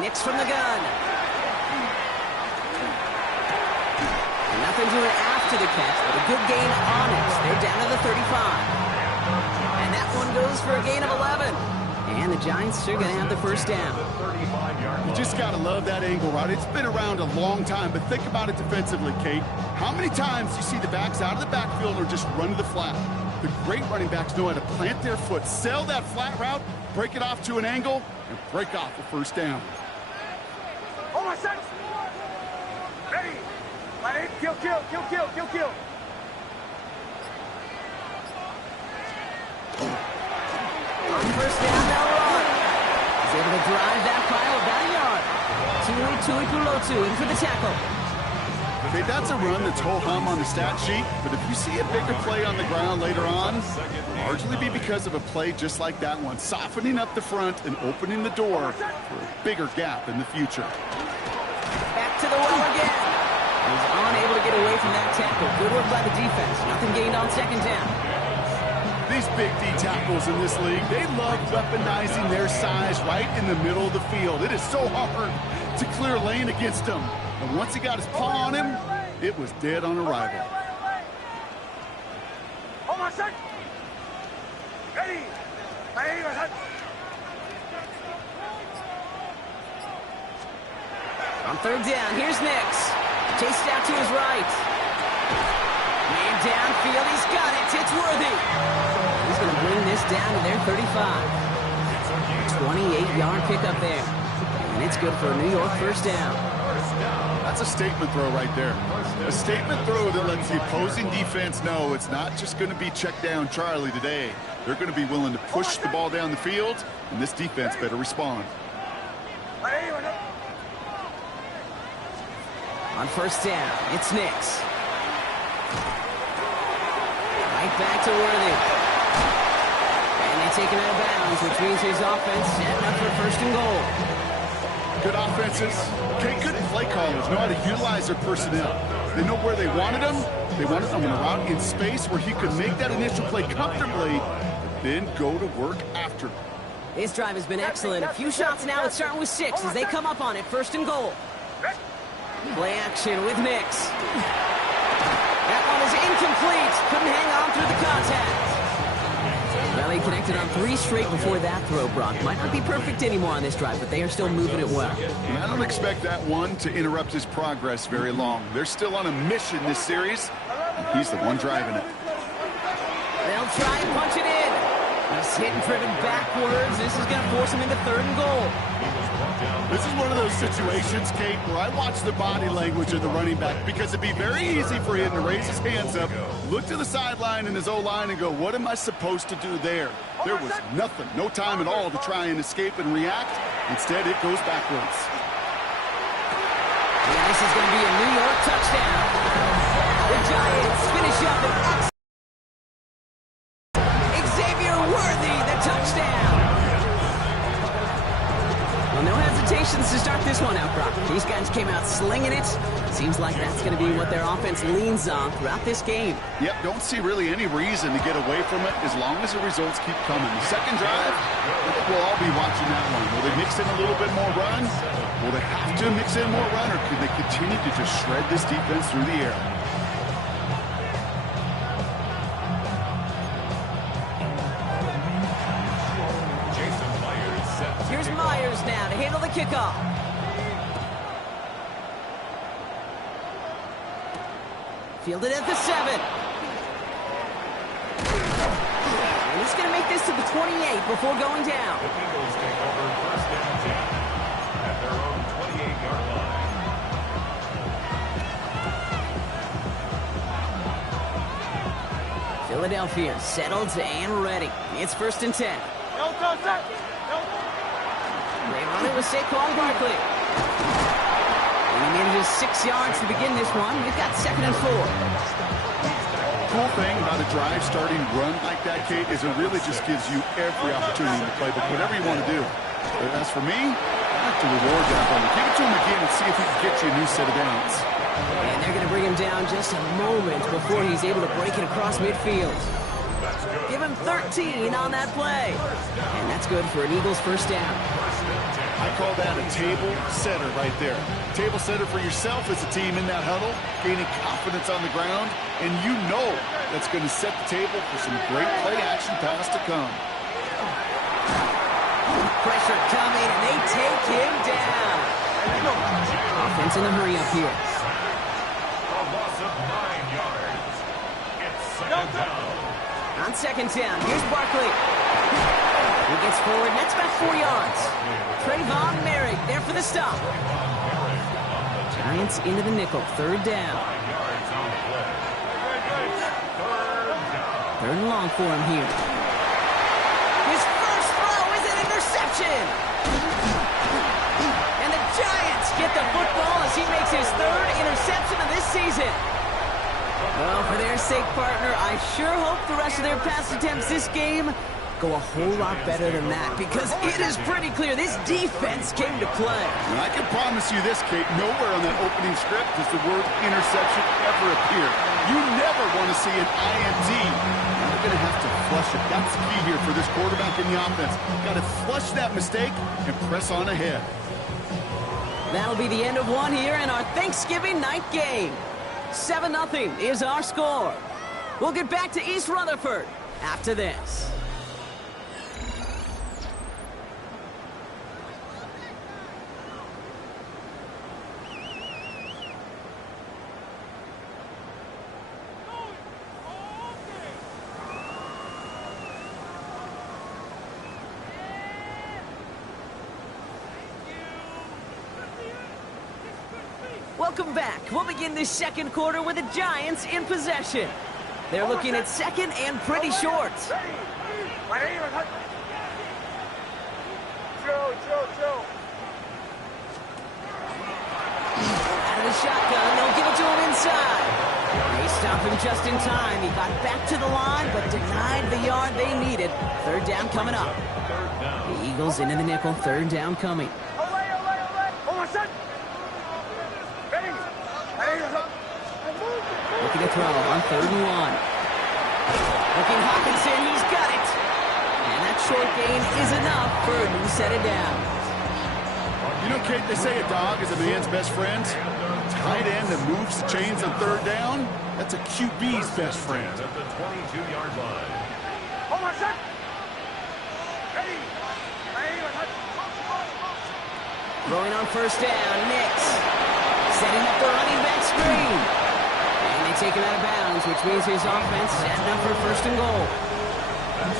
Nix from the gun. And nothing doing after the catch, but a good gain on it. They're down to the 35. And that one goes for a gain of 11. And the Giants are going to have the first down. You just got to love that angle, right? It's been around a long time, but think about it defensively, Kate. How many times do you see the backs out of the backfield or just run to the flat? The great running backs know how to plant their foot, sell that flat route, break it off to an angle, and break off the first down. Oh, my son! Ready! Ready? Kill! On first down, now run. He's able to drive that pile about a yard. Tui Pulotu in for the tackle. Okay, that's a run that's ho-hum on the stat sheet, but if you see a bigger play on the ground later on, it'll largely be because of a play just like that one, softening up the front and opening the door for a bigger gap in the future. Back to the well again. He's unable to get away from that tackle. Good work by the defense. Nothing gained on second down. These big D tackles in this league, they love weaponizing their size right in the middle of the field. It is so hard to clear lane against him. And once he got his paw on him, it was dead on arrival. Oh, my son! Ready! Ready, my son! On third down, here's Nix. Chased out to his right. Man downfield, he's got it. It's Worthy. He's going to bring this down to their 35. 28-yard pickup there. And it's good for a New York first down. That's a statement throw right there. A statement throw that lets the opposing defense know it's not just going to be check down Charlie today. They're going to be willing to push the ball down the field, and this defense better respond. On first down, it's Nix. Right back to Worthy. And they take him out of bounds, which means his offense setting up for first and goal. Good offenses. Okay, good play callers know how to utilize their personnel. They know where they wanted him. They wanted him in a route in space where he could make that initial play comfortably, but then go to work after. This drive has been excellent. A few shots now. It's starting with 6 as they come up on it. First and goal. Play action with Nix. That one is incomplete. Couldn't hang on through the contact. Well, he connected on 3 straight before that throw, Brock. Might not be perfect anymore on this drive, but they are still moving it well. And I don't expect that one to interrupt his progress very long. They're still on a mission this series, and he's the one driving it. They'll try and punch it in. He's hit and driven backwards. This is going to force him into third and goal. This is one of those situations, Kate, where I watch the body language of the running back because it'd be very easy for him to raise his hands up, look to the sideline in his O-line and go, what am I supposed to do there? There was nothing, no time at all to try and escape and react. Instead, it goes backwards. Yeah, this is going to be a New York touchdown. The Giants finish up an Xavier Worthy, the touchdown. Well, no hesitations to start this one out, Brock. These guys came out slinging it. Seems like that's going to be what their offense leans on throughout this game. Yep, don't see really any reason to get away from it as long as the results keep coming. The second drive, I think we'll all be watching that one. Will they mix in a little bit more run? Will they have to mix in more run, or can they continue to just shred this defense through the air? Here's Myers now to handle the kickoff. Fielded at the 7. And he's going to make this to the 28 before going down. The Eagles take over first down 10 at their own 28-yard line. Philadelphia settled and ready. It's first and 10. They run it with Saquon Barkley. And he manages 6 yards to begin this one. We've got second and 4. Cool thing about a drive starting run like that, Kate, is it really just gives you every opportunity in the playbook, whatever you want to do. But as for me, I like to reward that one. Give it to him again and see if he can get you a new set of downs. And they're going to bring him down just a moment before he's able to break it across midfield. Give him him 13 on that play. And that's good for an Eagles first down. I call that a table setter right there. Table setter for yourself as a team in that huddle, gaining confidence on the ground, and you know that's going to set the table for some great play-action pass to come. Pressure coming, and they take him down. Offense in a hurry up here. A loss of 9 yards. It's second down. On second down, here's Barkley. He gets forward, and that's about 4 yards. Trayvon Merrick there for the stop. Giants into the nickel, third down. 9 yards on the play. Third and long for him here. His first throw is an interception. And the Giants get the football as he makes his third interception of this season. Well, for their sake, partner, I sure hope the rest of their pass attempts this game go a whole lot better than that, because it is pretty clear this defense came to play. And I can promise you this, Kate, nowhere on that opening script does the word interception ever appear. You never want to see an INT. You're going to have to flush it. That's the key here for this quarterback in the offense. Got to flush that mistake and press on ahead. That'll be the end of one here in our Thanksgiving night game. 7-0 is our score. We'll get back to East Rutherford after this. Welcome back. We'll begin this second quarter with the Giants in possession. They're looking at second and pretty short. Joe. Out of the shotgun, they'll give it to him inside. They stop him just in time. He got back to the line, but denied the yard they needed. Third down coming up. The Eagles into the nickel. Third down coming. Looking to throw on 3rd and 1. Looking Hawkinson, he's got it. And that short gain is enough for a new set of downs. You know, Kate, they say a dog is a man's best friend. Tight end that moves the chains on 3rd down, that's a QB's best friend. At the 22-yard line. Throwing on 1st down, Nix. Setting up the running back screen. And they take him out of bounds, which means his offense setting up for 1st and goal.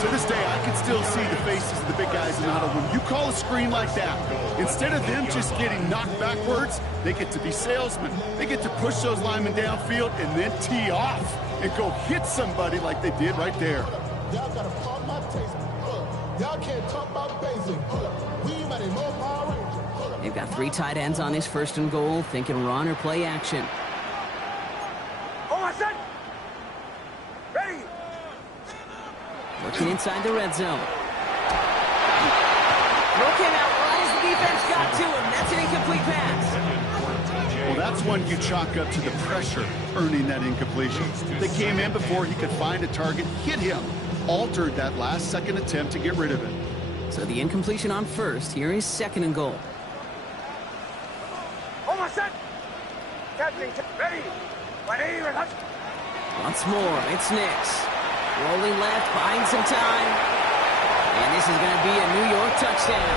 To this day, I can still see the faces of the big guys in the huddle. When you call a screen like that, instead of them just getting knocked backwards, they get to be salesmen. They get to push those linemen downfield and then tee off and go hit somebody like they did right there. Y'all gotta pump my taste. Y'all can't talk about basic. We might need more Power Rangers. They've got 3 tight ends on this 1st and goal, thinking run or play action. Looking inside the red zone. Throw came out right as the defense got to him. That's an incomplete pass. Well, that's one you chalk up to the pressure earning that incompletion. They came in before he could find a target, hit him, altered that last-second attempt to get rid of it. So the incompletion on 1st. Here is 2nd and goal. Once more, it's Nix. Rolling left, buying some time. And this is going to be a New York touchdown.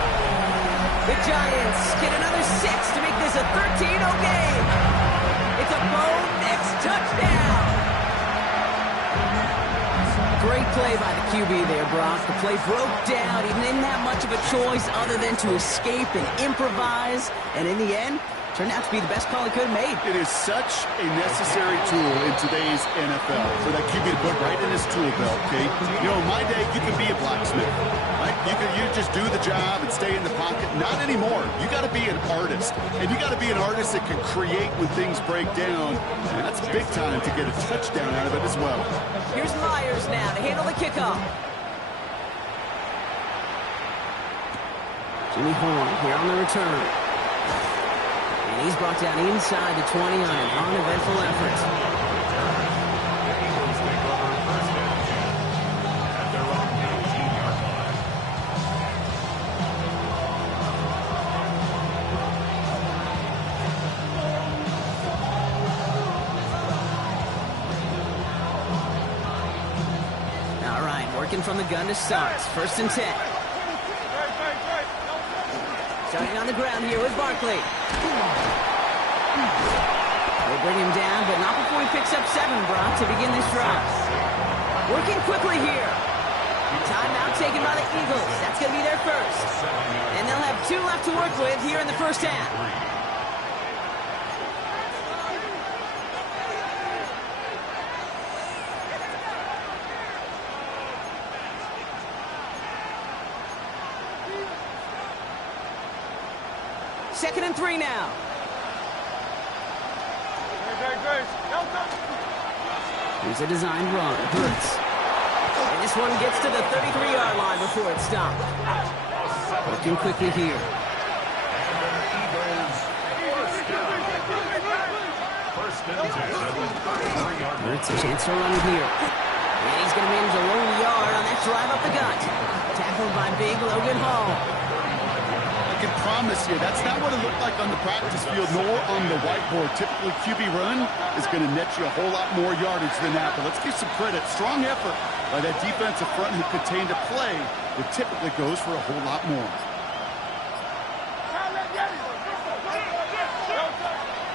The Giants get another 6 to make this a 13-0 game. It's a Bo Nix touchdown. Great play by the QB there, Brock. The play broke down. He didn't have much of a choice other than to escape and improvise. And in the end, turned out to be the best call he could have made. It is such a necessary tool in today's NFL for that QB to put right in his tool belt, okay? You know, in my day, you could be a blacksmith, right? You just do the job and stay in the pocket. Not anymore. You got to be an artist, and you got to be an artist that can create when things break down. And that's big time to get a touchdown out of it as well. Here's Myers now to handle the kickoff. Jimmy Horn here on the return. And he's brought down inside the 20 on an uneventful effort. working from the gun to start. First and 10. Starting on the ground here with Barkley. They bring him down, but not before he picks up 7, Brock, to begin this drive. Working quickly here. Timeout taken by the Eagles. That's going to be their first. And they'll have 2 left to work with here in the first half. Second and 3 now. Here's a design run. Hurts. And this one gets to the 33-yard line before it's stopped. Working quickly here. Hurts a chance to run here. And he's going to manage a low yard on that drive up the gut. Tackled by big Logan Hall. I can promise you, that's not what it looked like on the practice field, nor on the whiteboard. Typically, QB run is going to net you a whole lot more yardage than that. But let's give some credit. Strong effort by that defensive front who contained a play that typically goes for a whole lot more.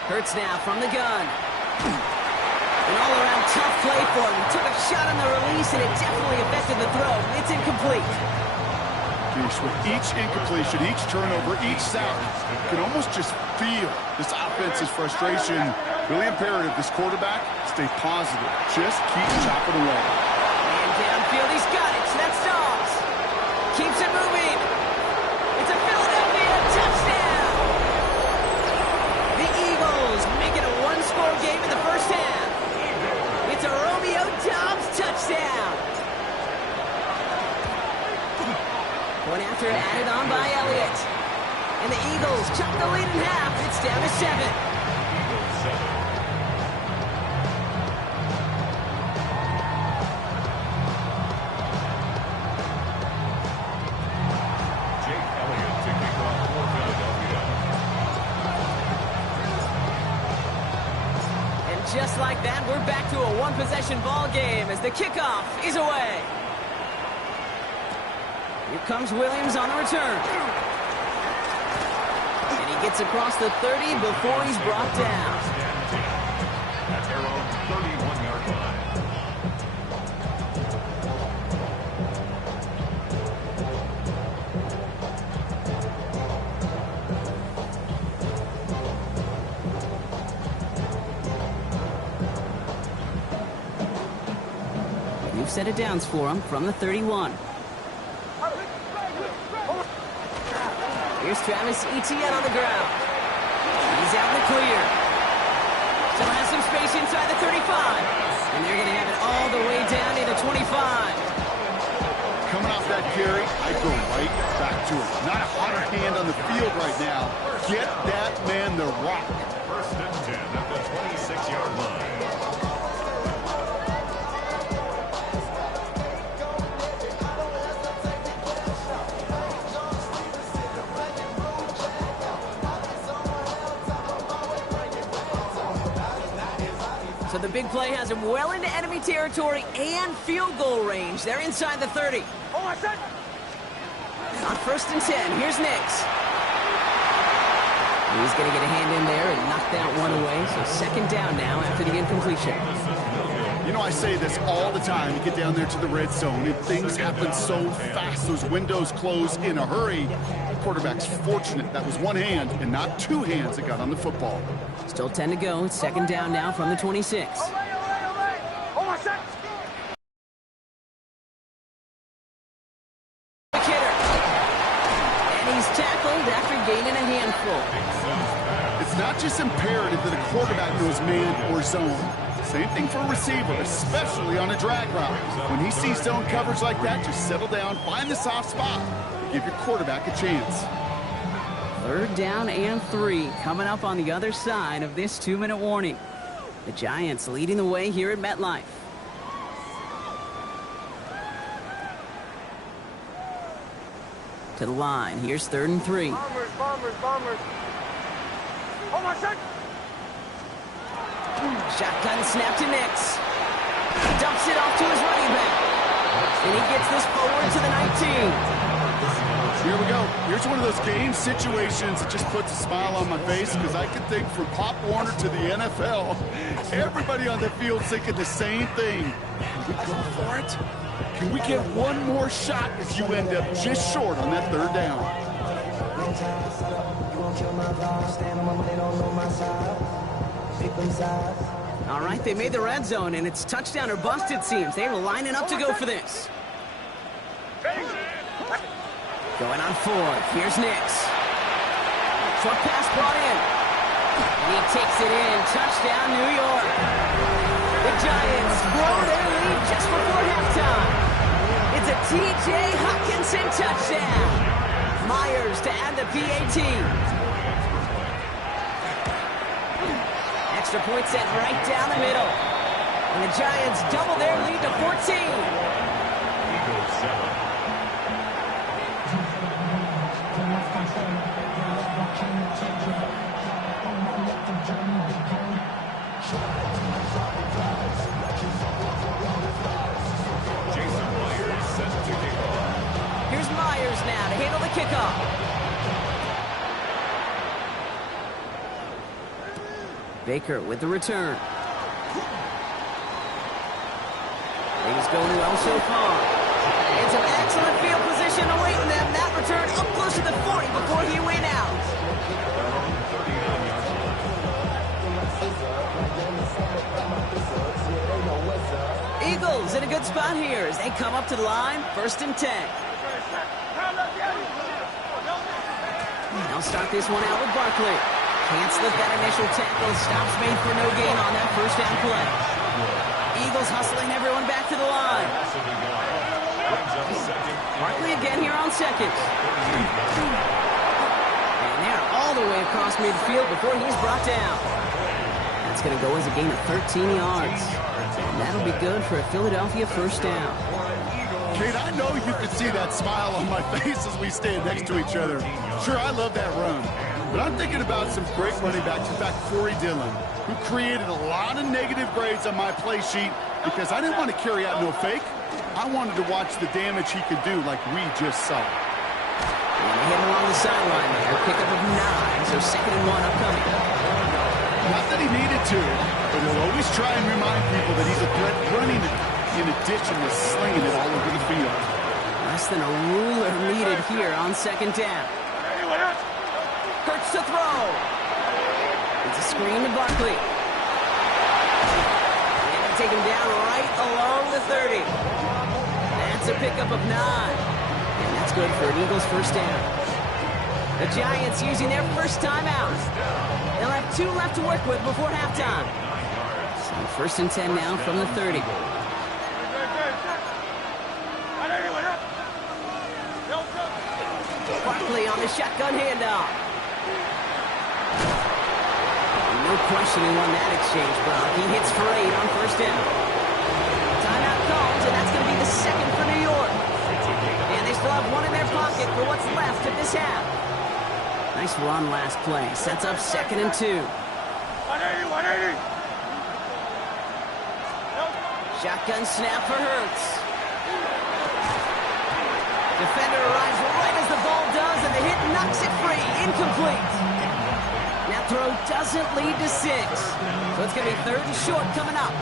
Hurts now from the gun. An all-around tough play for him. He took a shot on the release, and it definitely affected the throw. It's incomplete. With each incompletion, each turnover, each sack, you can almost just feel this offense's frustration. Really imperative this quarterback stay positive. Just keep chopping away. And downfield, he's got it. That's Dobbs. Keeps it moving. It's a Philadelphia touchdown. The Eagles make it a 1-score game in the first half. It's a Romeo Dobbs touchdown. One after added on by Elliott. And the Eagles chop the lead in half. It's down to 7. Jake Elliott to kick off for Philadelphia. And just like that, we're back to a one-possession ball game as the kickoff is away. Here comes Williams on the return. And he gets across the 30 before he's brought down. At their own 31-yard line. We've set it downs for him from the 31. Here's Travis Etienne on the ground. He's out in the clear. Still has some space inside the 35. And they're going to have it all the way down to the 25. Coming off that carry, I go right back to it. Not a hot hand on the field right now. Get that man the rock. First and 10 at the 26-yard line. So the big play has him well into enemy territory and field goal range. They're inside the 30. On first and 10, here's Nix. He's going to get a hand in there and knock that one away. So second down now after the incompletion. You know, I say this all the time. You get down there to the red zone, and things happen so fast. Those windows close in a hurry. The quarterback's fortunate that was one hand and not 2 hands that got on the football. Still 10 to go. It's second down now from the 26. And he's tackled after gaining a handful. It's not just imperative that a quarterback knows man or zone. Same thing for a receiver, especially on a drag route. When he sees zone coverage like that, just settle down, find the soft spot, and give your quarterback a chance. Third down and 3 coming up on the other side of this 2-minute warning. The Giants leading the way here at MetLife. To the line. Here's 3rd and 3. Bombers. Oh, my son! Shotgun snap to Nix. Dumps it off to his running back. And he gets this forward to the 19. Here we go. Here's one of those game situations that just puts a smile on my face because I can think from Pop Warner to the NFL, everybody on the field thinking the same thing. Can we go for it? Can we get one more shot if you end up just short on that third down? All right, they made the red zone, and it's touchdown or bust, it seems. They were lining up to go for this. Going on fourth. Here's Nix. Short pass brought in. And he takes it in. Touchdown, New York. The Giants grow their lead just before halftime. It's a T.J. Hockenson touchdown. Myers to add the PAT. Extra point set right down the middle. And the Giants double their lead to 14. Eagles 7. Jason Myers set to kick off. Here's Myers now to handle the kickoff. Baker with the return. Things going well so far. And some excellent field position awaiting them. That return up close to the 40 before he went out. Eagles in a good spot here as they come up to the line, 1st and 10. They'll start this one out with Barkley. Can't slip that initial tackle. Stops made for no gain on that 1st down play. Eagles hustling everyone back to the line. Barkley again here on 2nd. And they're all the way across midfield before he's brought down. That's going to go as a gain of 13 yards. And that'll be good for a Philadelphia 1st down. Kate, I know you can see that smile on my face as we stand next to each other. Sure, I love that run. But I'm thinking about some great running backs. In fact, Corey Dillon, who created a lot of negative grades on my play sheet because I didn't want to carry out no fake. I wanted to watch the damage he could do like we just saw. And they hit him along the sideline there. Pickup of 9, so 2nd and 1 upcoming. Not that he needed to, but he'll always try and remind people that he's a threat running it in addition to slinging it all over the field. Less than a ruler needed here on 2nd down. Hurts to throw. It's a screen to Barkley. And they take him down right along the 30. That's a pickup of 9. And that's good for an Eagles 1st down. The Giants using their 1st timeout. They'll have 2 left to work with before halftime. So 1st and 10 now from the 30. Barkley on the shotgun handoff. No question he won that exchange, Brock. He hits for 8 on 1st down. Timeout calls, and that's going to be the 2nd for New York. And they still have 1 in their pocket for what's left of this half. Nice run last play. Sets up 2nd and 2. 180. Shotgun snap for Hurts. Defender arrives right as the ball does, and the hit knocks it free. Incomplete. That throw doesn't lead to 6. So it's going to be 3rd and short coming up.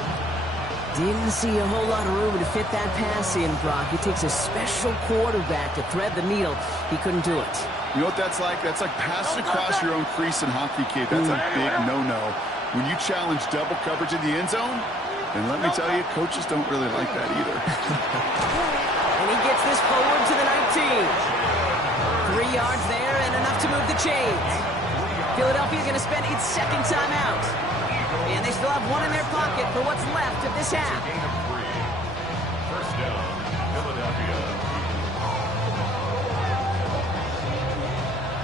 Didn't see a whole lot of room to fit that pass in, Brock. It takes a special quarterback to thread the needle. He couldn't do it. You know what that's like? That's like passing across your own crease in hockey, kid. That's a big no-no. When you challenge double coverage in the end zone, and let me tell you, coaches don't really like that either. And he gets this forward to the 19. 3 yards there and enough to move the chains. Philadelphia's going to spend its 2nd timeout. And they still have 1 in their pocket for what's left of this half. Gain of 3. 1st down, Philadelphia.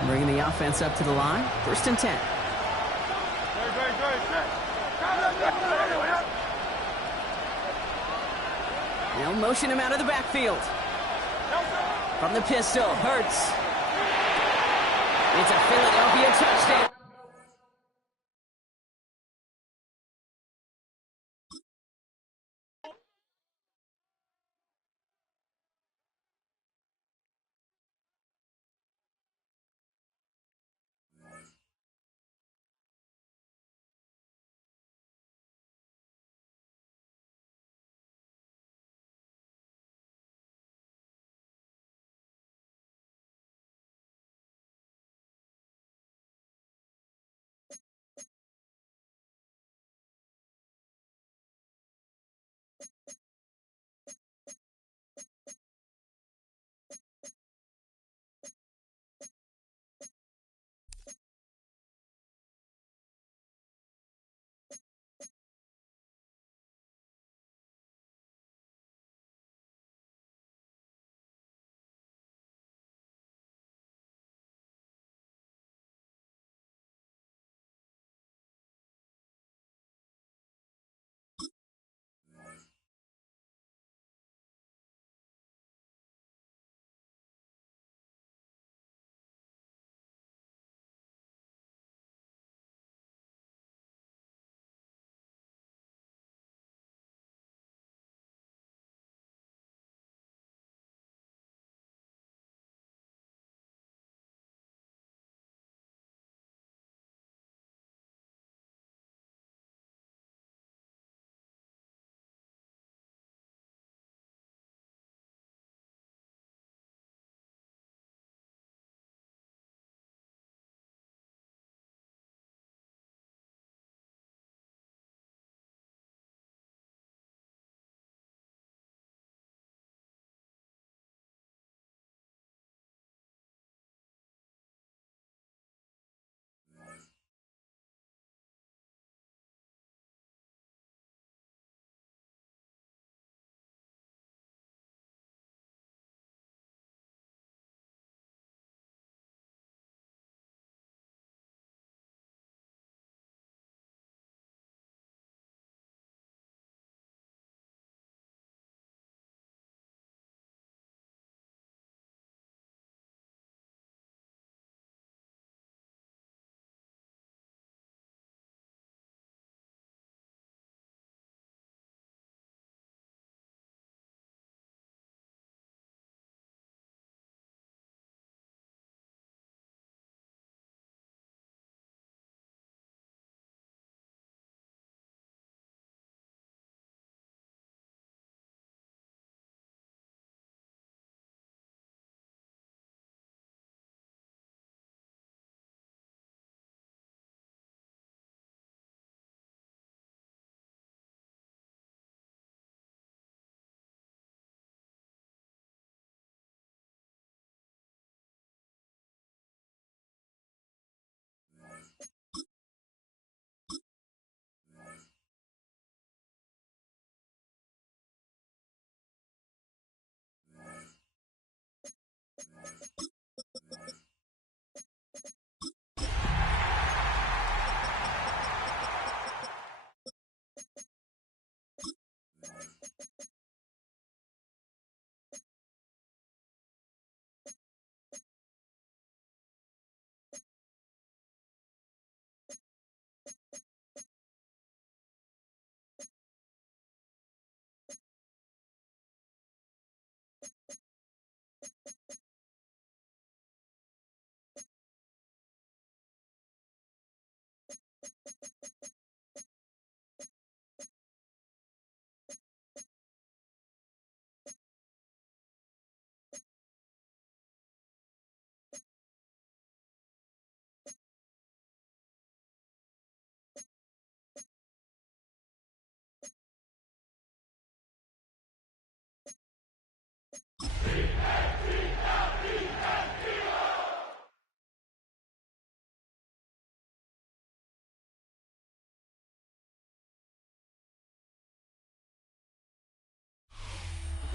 Bringing the offense up to the line. 1st and 10. They'll motion him out of the backfield. From the pistol, Hurts. It's a Philadelphia touchdown.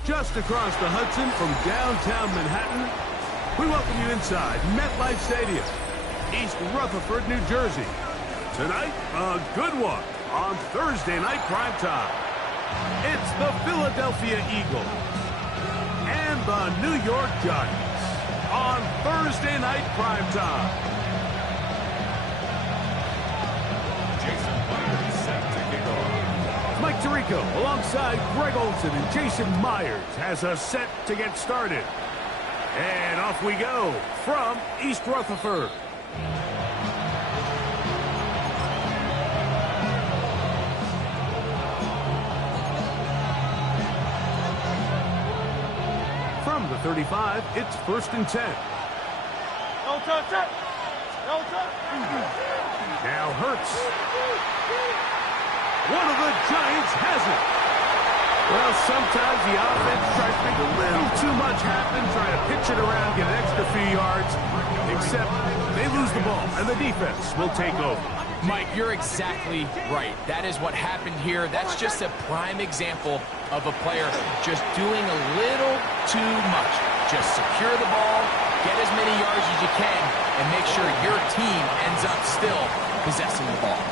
Just across the Hudson from downtown Manhattan, we welcome you inside MetLife Stadium, East Rutherford, New Jersey. Tonight, a good one on Thursday night primetime. It's the Philadelphia Eagles and the New York Giants on Thursday night primetime. Jason Myers set to kick off. Mike Tirico, alongside Greg Olson and Jason Myers, has us set to get started. And off we go from East Rutherford. From the 35, it's 1st and 10. Now Hurts. One of the Giants has it. Well, sometimes the offense tries to make a little too much happen, try to pitch it around, get an extra few yards, except they lose the ball, and the defense will take over. Mike, you're exactly right. That is what happened here. That's just a prime example of a player just doing a little too much. Just secure the ball, get as many yards as you can, and make sure your team ends up still possessing the ball.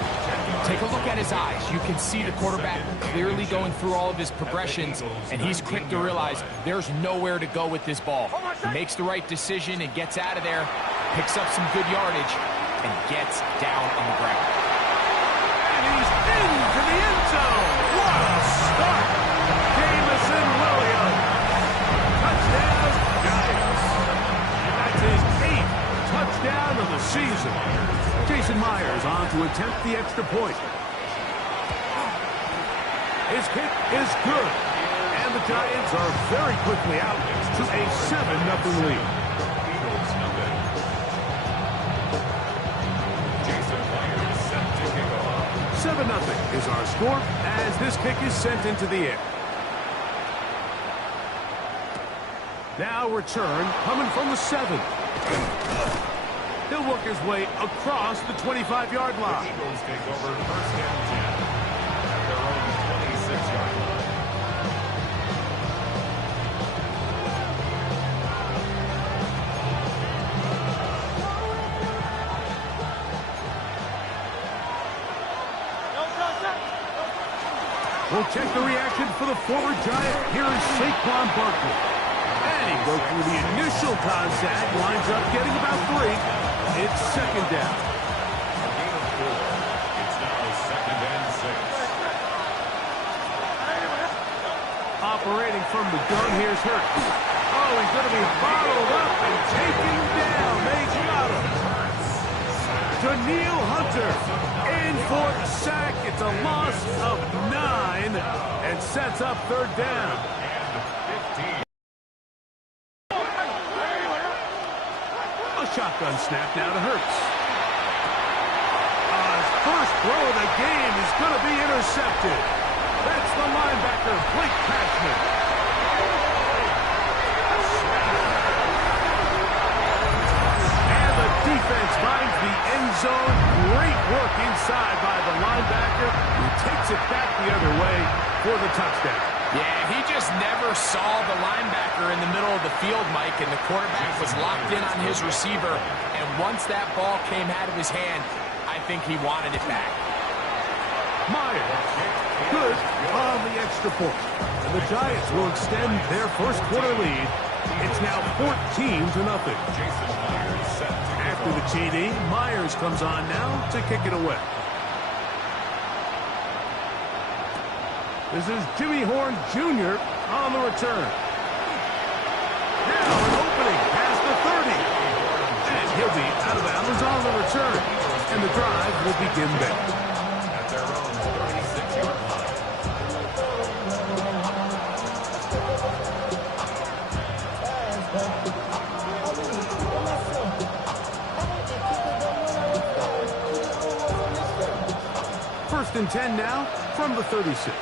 Take a look at his eyes. You can see the quarterback clearly going through all of his progressions, and he's quick to realize there's nowhere to go with this ball. He makes the right decision and gets out of there, picks up some good yardage, and gets down on the ground. And he's into the end zone. What a start. Jamison Williams. Touchdown, Giants. And that's his 8th touchdown of the season. Jason Myers on to attempt the extra point. His kick is good. And the Giants are very quickly out to a 7-0 lead. Eagles nothing. Jason Myers set to kick off. 7-0 is our score as this kick is sent into the air. Now return coming from the 7. He'll work his way across the 25-yard line. The Eagles take over 1st and 10 at their own 26-yard line. We'll check the reaction for the former Giant. Here is Saquon Barkley. And he broke through the initial contact, lines up getting about 3. It's 2nd down. Gain of 4. It's now 2nd and 6. Operating from the gun, here's Hurts. Oh, he's going to be bottled up and taken down. They got him. Daniil Hunter in for the sack. It's a loss of 9 and sets up 3rd down. And 15. Shotgun snap now to Hurts. His first throw of the game is going to be intercepted. That's the linebacker, Blake Cashman. And the defense finds the end zone. Great work inside by the linebacker, who takes it back the other way for the touchdown. Yeah, he just never saw the linebacker in the middle of the field, Mike, and the quarterback was locked in on his receiver. And once that ball came out of his hand, I think he wanted it back. Myers, good on the extra point. And the Giants will extend their first quarter lead. It's now 14-0. Jason Myers set to kick After the TD, Myers comes on now to kick it away. This is Jimmy Horn Jr. on the return. Now an opening past the 30. And he'll be out of bounds on the return. And the drive will begin there. at their own 36-yard line. First and 10 now from the 36.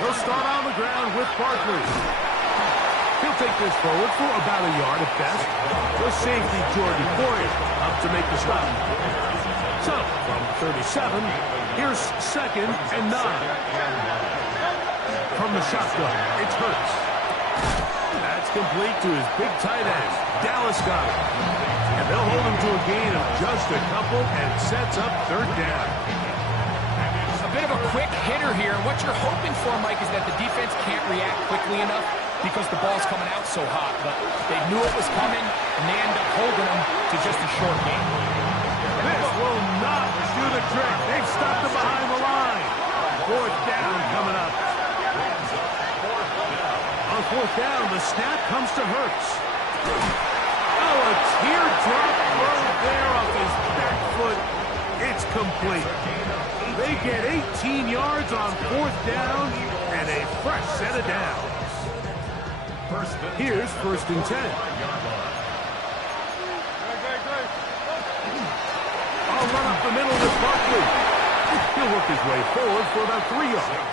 He'll start on the ground with Barkley. He'll take this forward for about a yard at best. The safety, Jordan Poyer, up to make the stop. So, from 37, here's 2nd and 9. From the shotgun, it's Hurts. That's complete to his big tight end. Dallas got it. And they'll hold him to a gain of just a couple and sets up 3rd down. A bit of a quick hitter here. What you're hoping for, Mike, is that the defense can't react quickly enough because the ball's coming out so hot. But they knew it was coming, and they end up holding them to just a short gain. This will not do the trick. They've stopped him behind the line. 4th down coming up. On 4th down, the snap comes to Hurts. Oh, a teardrop throw there off his back foot. It's complete. They get 18 yards on 4th down and a fresh set of downs. Here's 1st and 10. I'll run up the middle with Barkley. He'll work his way forward for about 3 yards.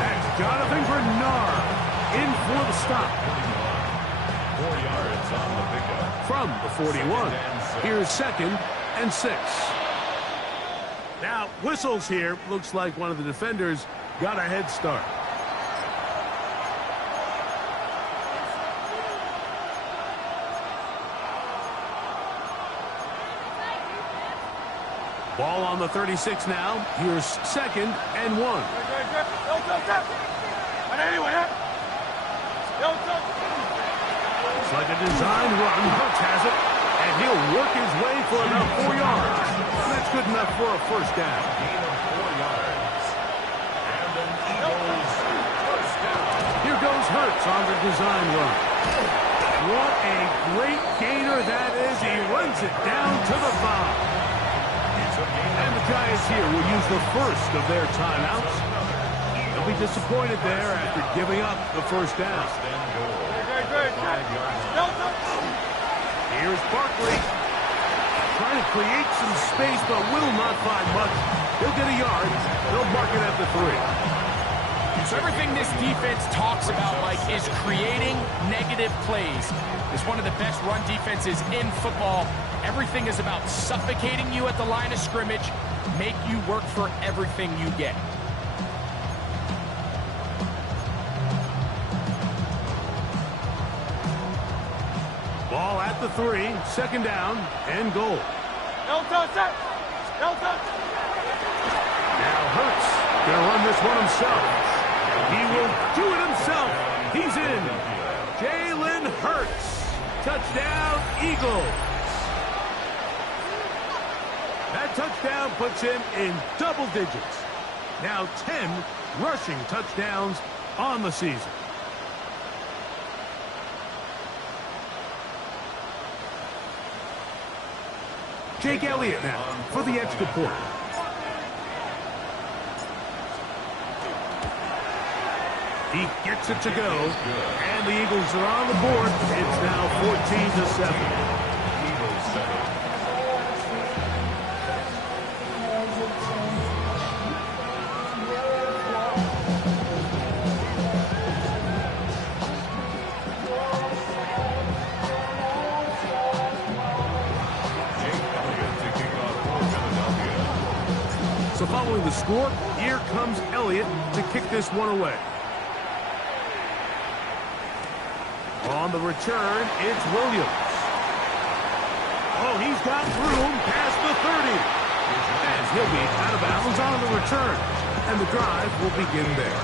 That's Jonathan Grenard in for the stop. 4 yards on the pickup. From the 41, here's 2nd and 6. Now, whistles here. Looks like one of the defenders got a head start. Ball on the 36 now. Here's 2nd and 1. It's like a design run. Hurts has it, and he'll work his way for about 4 yards. That's good enough for a 1st down. Gain of 4 yards. And an Eagles 1st down. Here goes Hurts on the design run. What a great gainer that is. He runs it down to the 5. And the Giants here will use the first of their timeouts. They'll be disappointed there after giving up the 1st down. Here's Barkley. Trying to create some space, but will not find much. He'll get a yard. They'll mark it at the 3. So everything this defense talks about, Mike, is creating negative plays. It's one of the best run defenses in football. Everything is about suffocating you at the line of scrimmage, make you work for everything you get. Ball at the 3, 2nd down, and goal. Now Hurts gonna run this one himself. He will do it himself. He's in. Jalen Hurts. Touchdown, Eagles. That touchdown puts him in double digits. Now 10 rushing touchdowns on the season. Jake Elliott now for the extra point. He gets it to go, and the Eagles are on the board. It's now 14-7. Eagles 7. So following the score, here comes Elliott to kick this one away. On the return, it's Williams. Oh, he's got room past the 30. And he'll be out of bounds on the return. And the drive will begin there.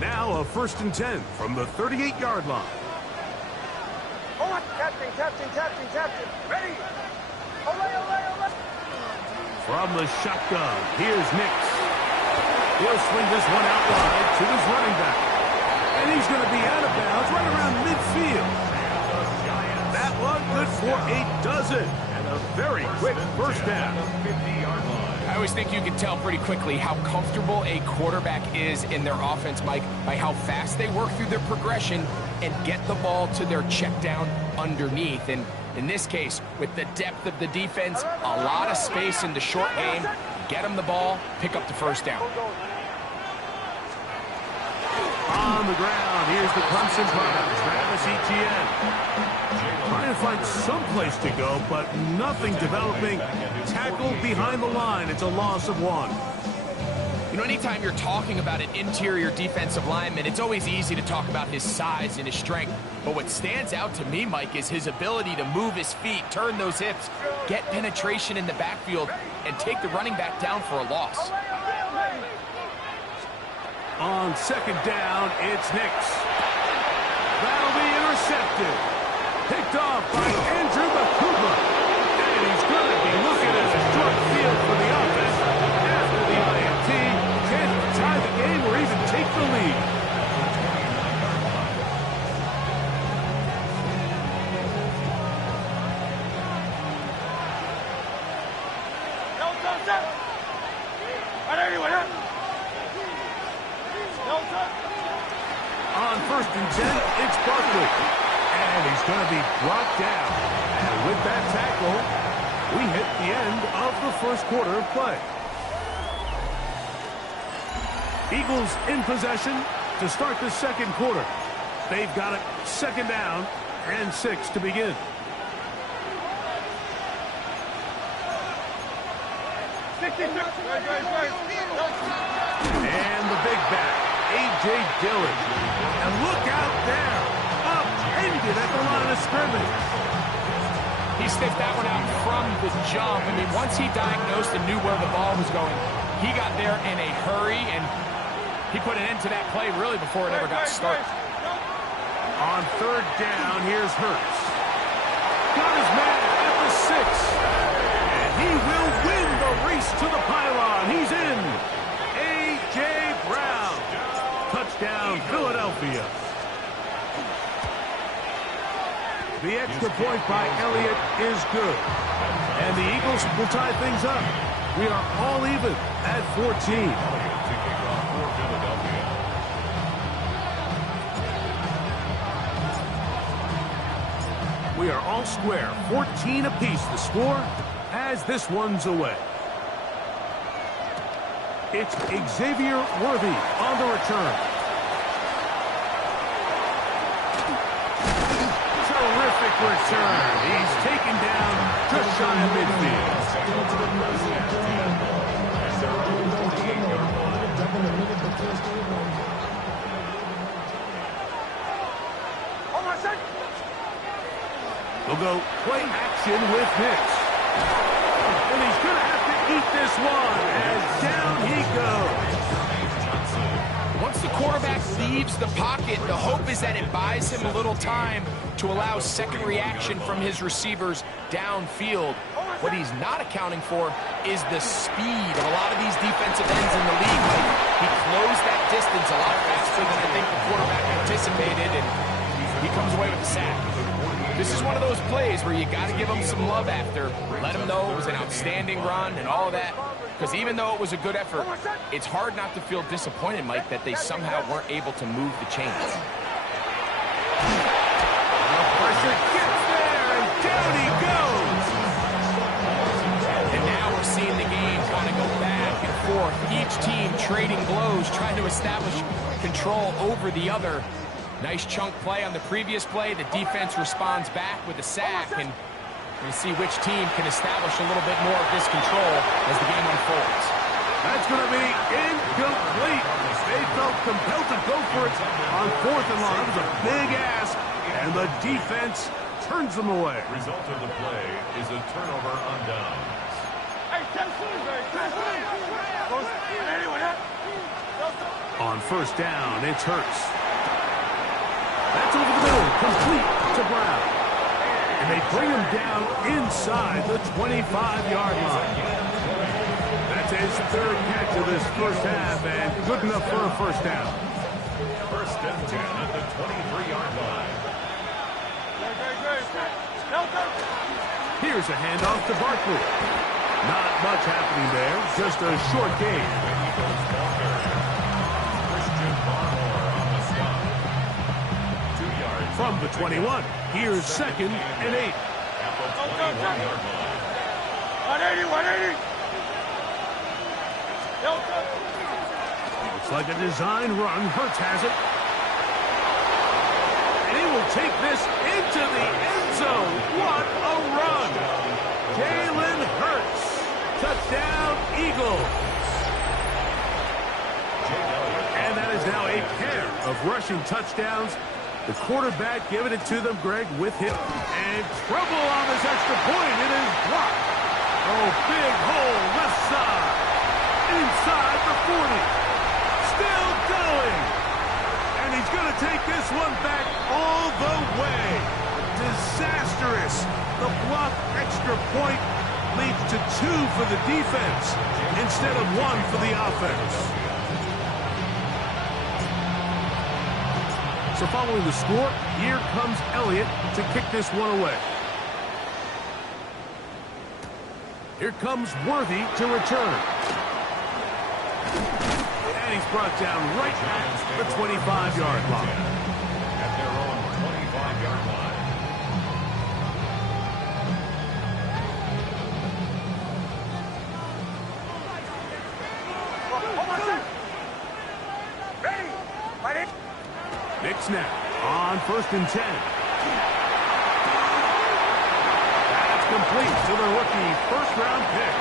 Now a 1st and 10 from the 38-yard line. Captain. Ready. Ole. From the shotgun, here's Nix. He'll swing this one out wide to his running back. And he's going to be out of bounds right around midfield. That one good for a dozen. And a very quick 1st down. I always think you can tell pretty quickly how comfortable a quarterback is in their offense, Mike, by how fast they work through their progression and get the ball to their check down underneath. And in this case, with the depth of the defense, a lot of space in the short game, get him the ball, pick up the first down. On the ground, here's the Clemson product, Travis Etienne. Trying to find some place to go, but nothing developing. Tackled behind the line. It's a loss of 1. You know, anytime you're talking about an interior defensive lineman, it's always easy to talk about his size and his strength. But what stands out to me, Mike, is his ability to move his feet, turn those hips, get penetration in the backfield, and take the running back down for a loss. On second down, it's Nix. That'll be intercepted. Picked off by Andrew Bakuba. And he's going to be looking at a short field for the offense after the INT. Chance to tie the game or even take the lead. On first and 10, it's Barkley. And he's going to be brought down. And with that tackle, we hit the end of the first quarter of play. Eagles in possession to start the second quarter. They've got it second down and 6 to begin. And the big back, A.J. Dillon. And look out there, upended at the line of scrimmage. He stiffed that one out from the jump. I mean, once he diagnosed and knew where the ball was going, he got there in a hurry, and he put an end to that play really before it ever got started. On third down, here's Hurts. Got his man at the 6. And he will win the race to the pylon. He's in. A.J. Brown. Touchdown, Philadelphia. The extra point by Elliott is good. And the Eagles will tie things up. We are all even at 14. We are all square, 14 apiece the score as this one's away. It's Xavier Worthy on the return. Terrific return. He's taken down just shy of midfield. We'll go play action with Nix. And he's going to have to eat this one as down he goes. Once the quarterback leaves the pocket, the hope is that it buys him a little time to allow second reaction from his receivers downfield. What he's not accounting for is the speed of a lot of these defensive ends in the league. He closed that distance a lot faster than I think the quarterback anticipated, and he comes away with a sack. This is one of those plays where you got to give him some love after. Let him know it was an outstanding run and all of that. Because even though it was a good effort, it's hard not to feel disappointed, Mike, that they somehow weren't able to move the chains. The pressure gets there, and down he goes. And now we're seeing the game kind of go back and forth. Each team trading blows, trying to establish control over the other. Nice chunk play on the previous play. The defense responds back with a sack, and we'll see which team can establish a little bit more of this control as the game unfolds. That's going to be incomplete. They felt compelled to go for it on fourth and long. That was a big ask, and the defense turns them away. Result of the play is a turnover on downs. On first down, it's Hurts. That's over the middle, complete to Brown. And they bring him down inside the 25-yard line. That's his third catch of this first half, and good enough for a first down. First and 10 at the 23-yard line. Here's a handoff to Barkley. Not much happening there, just a short gain. From the 21, here's second and 8. Looks like a design run. Hurts has it. And he will take this into the end zone. What a run. Jalen Hurts. Touchdown, Eagles. And that is now a pair of rushing touchdowns. The quarterback giving it to them, Greg, with him. And trouble on this extra point. It is blocked. Oh, big hole left side. Inside the 40. Still going. And he's going to take this one back all the way. Disastrous. The blocked extra point leads to 2 for the defense instead of 1 for the offense. So following the score, here comes Elliott to kick this one away. Here comes Worthy to return. And he's brought down right at the 25-yard line. At their own 25-yard line. Nick snap on 1st and 10. That's complete to the rookie first-round pick.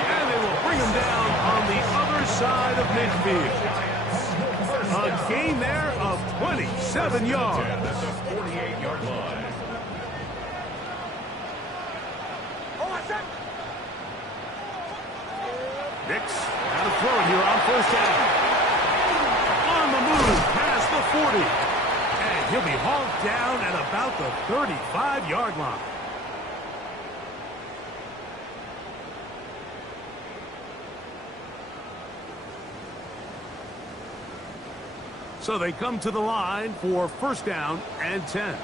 And they will bring him down on the other side of midfield. A gain there of 27 yards. That's a 48-yard line. Nix out of throw here on 1st down. On the move past the 40. And he'll be hauled down at about the 35-yard line. So they come to the line for 1st down and 10.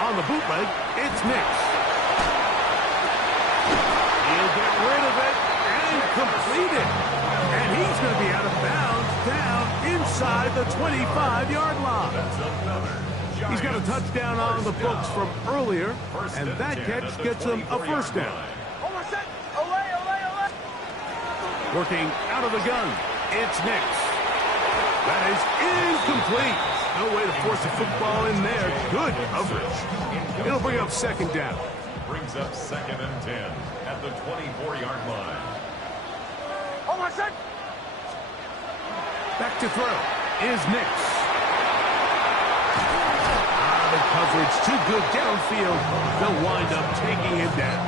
On the bootleg, it's Nix. He'll get rid of it and complete it. And he's going to be out of bounds down inside the 25-yard line. He's got a touchdown on the books from earlier, and that catch gets him a 1st down. Working out of the gun, it's Nix. That is incomplete. No way to force a football in there. Good coverage. It'll bring up 2nd down. Brings up 2nd and 10 at the 24-yard line. Back to throw is Nix. The coverage too good downfield. They'll wind up taking him down.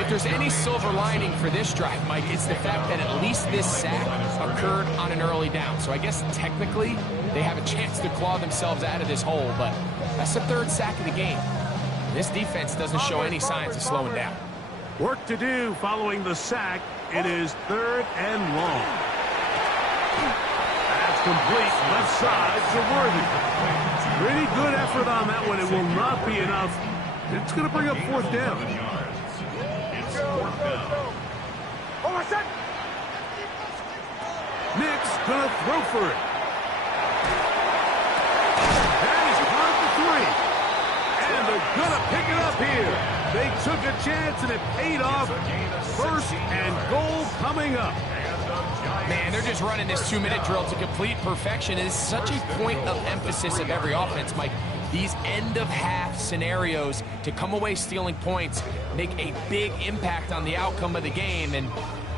If there's any silver lining for this drive, Mike, it's the fact that at least this sack occurred on an early down. So I guess technically they have a chance to claw themselves out of this hole, but that's the 3rd sack of the game. This defense doesn't show any signs of slowing down. Work to do following the sack. It is 3rd and long. That's complete left side to Worthy. Pretty good effort on that one. It will not be enough. It's going to bring up 4th down. Nick's going to throw for it. That is caught the 3. And they're going to pick it up here. They took a chance and it paid off. 1st and goal coming up. Man, they're just running this 2-minute drill to complete perfection. It is such a point of emphasis of every offense, Mike. These end-of-half scenarios to come away stealing points make a big impact on the outcome of the game, and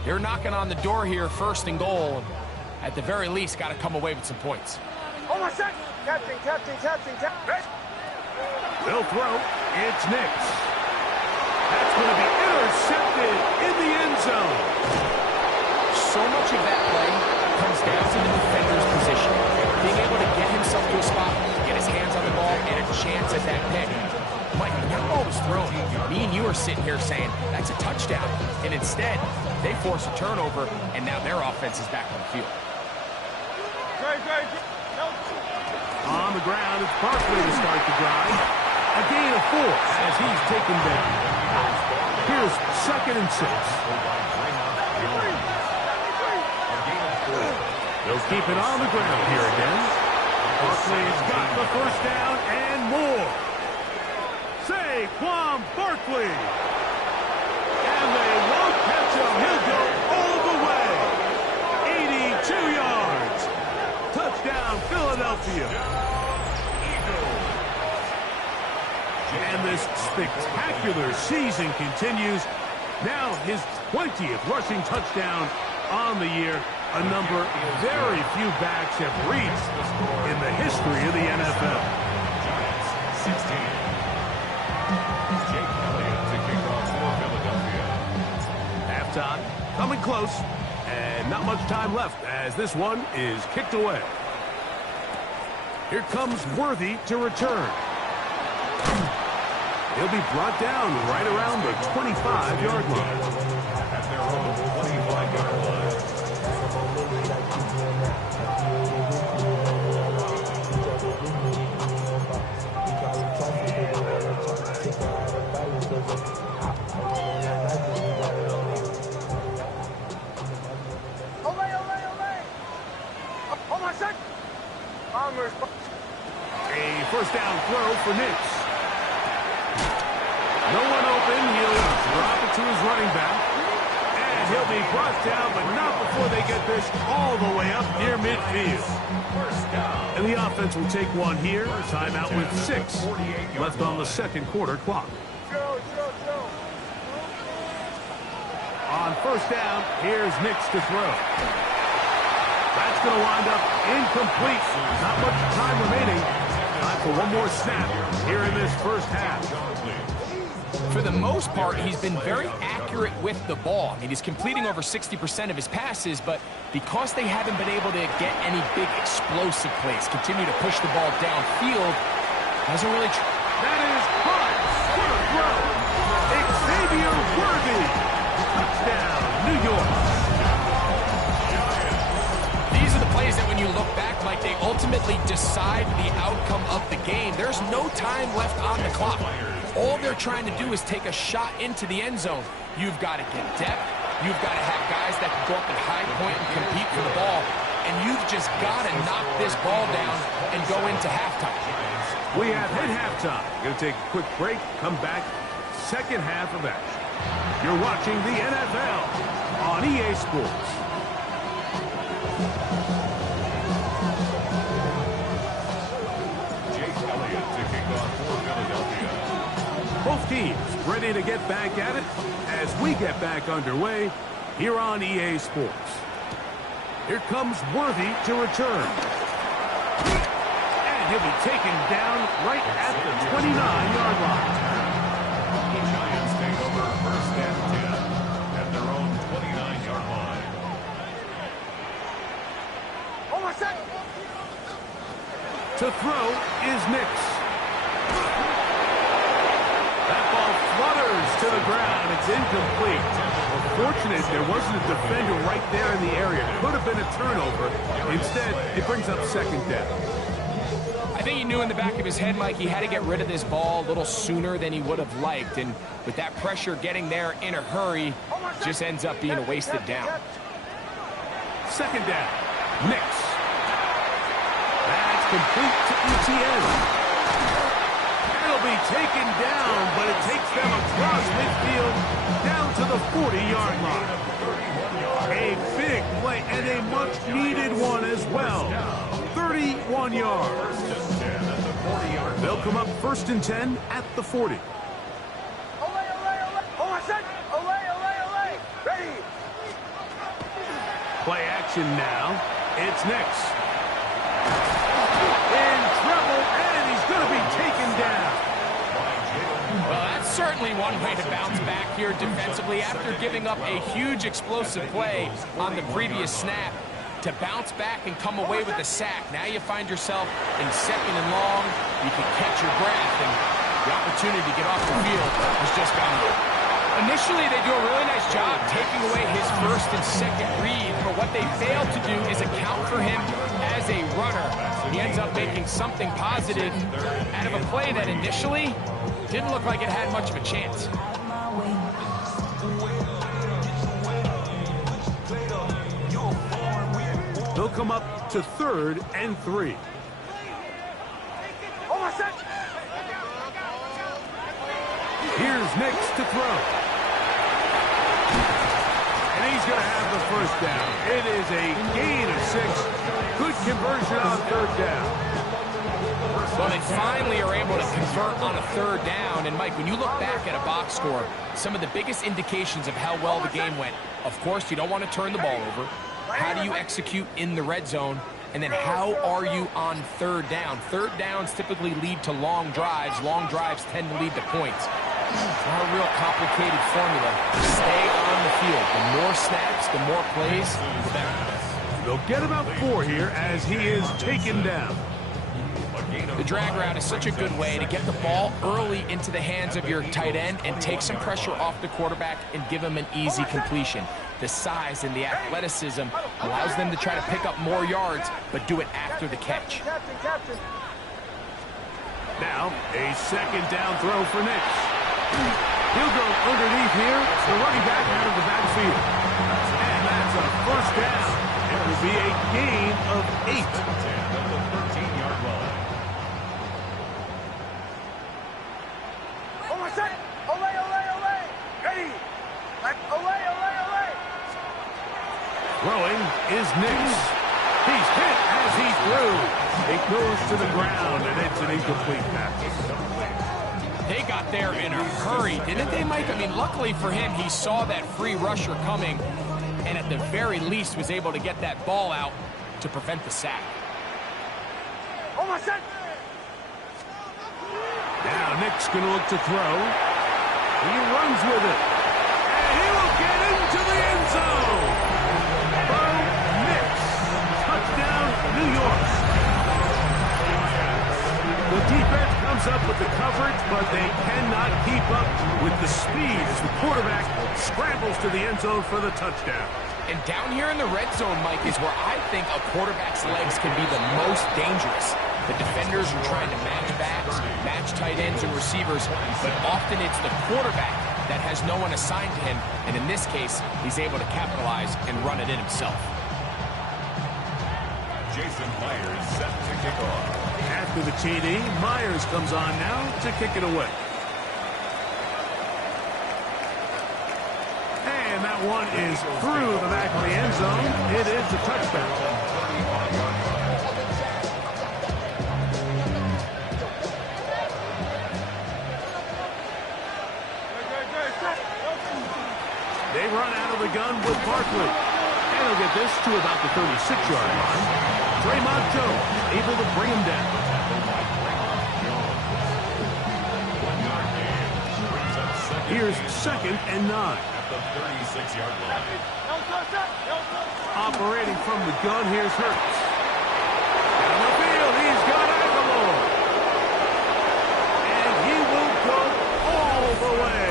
they're knocking on the door here, 1st and goal. At the very least, got to come away with some points. Captain. They'll throw. It's Nix. That's going to be intercepted in the end zone. So much of that play comes down to the defender's position. Being able to get himself to a spot, get his hands on the ball, and a chance at that pick. Mike, when that ball was thrown, me and you are sitting here saying, that's a touchdown. And instead, they force a turnover, and now their offense is back on the field. On the ground, it's Barkley to start the drive. A gain of 4 as he's taken down. Here's 2nd and 6. They'll keep it on the ground here again. Barkley's got the 1st down and more. Saquon Barkley. And they won't catch Philadelphia. And this spectacular season continues. Now his 20th rushing touchdown on the year, a number very few backs have reached in the history of the NFL. Giants 16. Jake Elliott to kick off for Philadelphia. Halftime, coming close, and not much time left as this one is kicked away. Here comes Worthy to return. He'll be brought down right around the 25-yard line. At their own 25-yard line. A first down throw for Nix. No one open. He'll drop it to his running back. And he'll be brought down, but not before they get this all the way up near midfield. First down. And the offense will take one here. Timeout with 6 left on the second quarter clock. On first down, here's Nix to throw. That's going to wind up incomplete. Not much time remaining. Time for one more snap here in this first half. For the most part, he's been very accurate with the ball. I mean, he's completing over 60% of his passes, but because they haven't been able to get any big explosive plays, continue to push the ball downfield, hasn't really... That is hard. What a throw. Xavier Worthy. Touchdown, New York. These are the plays that when you look back, Mike, they ultimately decide the outcome of the game. There's no time left on the clock. All they're trying to do is take a shot into the end zone. You've got to get depth. You've got to have guys that can go up at high point and compete for the ball. And you've just got to knock this ball down and go into halftime. We have hit halftime. Going to take a quick break. Come back. Second half of action. You're watching the NFL on EA Sports. Jake Elliott to kick off for Philadelphia. Both teams ready to get back at it as we get back underway here on EA Sports. Here comes Worthy to return. And he'll be taken down right at the 29-yard line. The Giants take over first and 10 at their own 29-yard line. To throw is Nix. That ball flutters to the ground. It's incomplete. Well, fortunate there wasn't a defender right there in the area. Could have been a turnover. Instead, it brings up second down. I think he knew in the back of his head, Mike, he had to get rid of this ball a little sooner than he would have liked. And with that pressure getting there in a hurry, just ends up being a wasted down. Second down. Nix. That's complete to ETN. It'll be taken down, but it takes them across midfield down to the 40-yard line. A big play and a much-needed one as well. 31 yards. They'll come up first and 10 at the 40. Play action now. It's Nix. In trouble, and he's going to be taken down. Well, that's certainly one way to bounce back here defensively after giving up a huge explosive play on the previous snap. To bounce back and come away with a sack. Now you find yourself in second and long. You can catch your breath, and the opportunity to get off the field has just gone. Initially, they do a really nice job taking away his first and second read, but what they fail to do is account for him as a runner. He ends up making something positive out of a play that initially didn't look like it had much of a chance. They'll come up to third and 3. Here's Nix to throw. And And he's going to have the first down. It is a gain of 6. Good conversion on third down. Well, they finally are able to convert on a third down. And, Mike, when you look back at a box score, some of the biggest indications of how well the game went, of course, you don't want to turn the ball over. How do you execute in the red zone? And then how are you on third down? Third downs typically lead to long drives. Long drives tend to lead to points. It's not a real complicated formula. Stay on the field. The more snaps, the more plays, the better. They'll get about 4 here as he is taken down. The drag route is such a good way to get the ball early into the hands of your tight end and take some pressure off the quarterback and give him an easy completion. The size and the athleticism allows them to try to pick up more yards, but do it after the catch. Now, a second down throw for Nix. He'll go underneath here, the running back out of the backfield. And that's a first down. It will be a gain of 8. At the 13-yard line. Throwing is Nix. He's hit as he threw. It goes to the ground, and it's an incomplete pass. They got there in a hurry, didn't they, Mike? I mean, luckily for him, he saw that free rusher coming, and at the very least was able to get that ball out to prevent the sack. Now Nick's going to look to throw. He runs with it. And he will get into the end zone. Bo Nix. Touchdown, New York. The defense comes up with the coverage, but they cannot keep up with the speed as the quarterback scrambles to the end zone for the touchdown. And down here in the red zone, Mike, is where I think a quarterback's legs can be the most dangerous. The defenders are trying to match backs, match tight ends and receivers, but often it's the quarterback that has no one assigned to him, and in this case, he's able to capitalize and run it in himself. Jason Myers set to kick off. After the TD, Myers comes on now to kick it away. And that one is through the back of the end zone. It is a touchdown. They run out of the gun with Barkley. And they'll get this to about the 36-yard line. Draymond Jones able to bring him down. Here's 2nd and 9. At the 36-yard line. Operating from the gun, here's Hurts. Down the field, he's got Aguilar. And he will go all the way.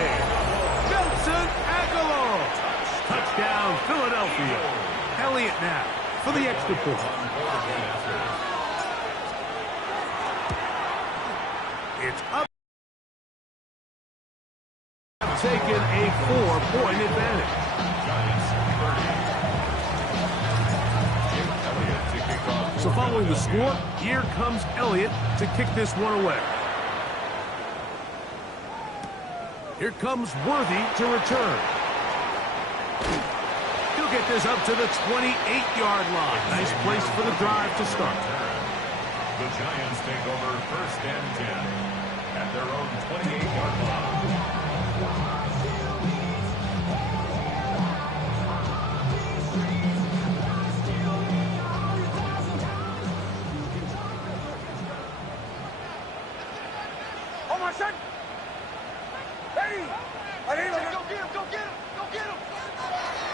Nelson Aguilar. Touchdown, Philadelphia. Elliott now for the extra point. It's up. Taken a 4-point advantage. So following the score, here comes Elliott to kick this one away. Here comes Worthy to return. He'll get this up to the 28-yard line. Nice place for the drive to start. The Giants take over 1st and 10 at their own 28-yard line.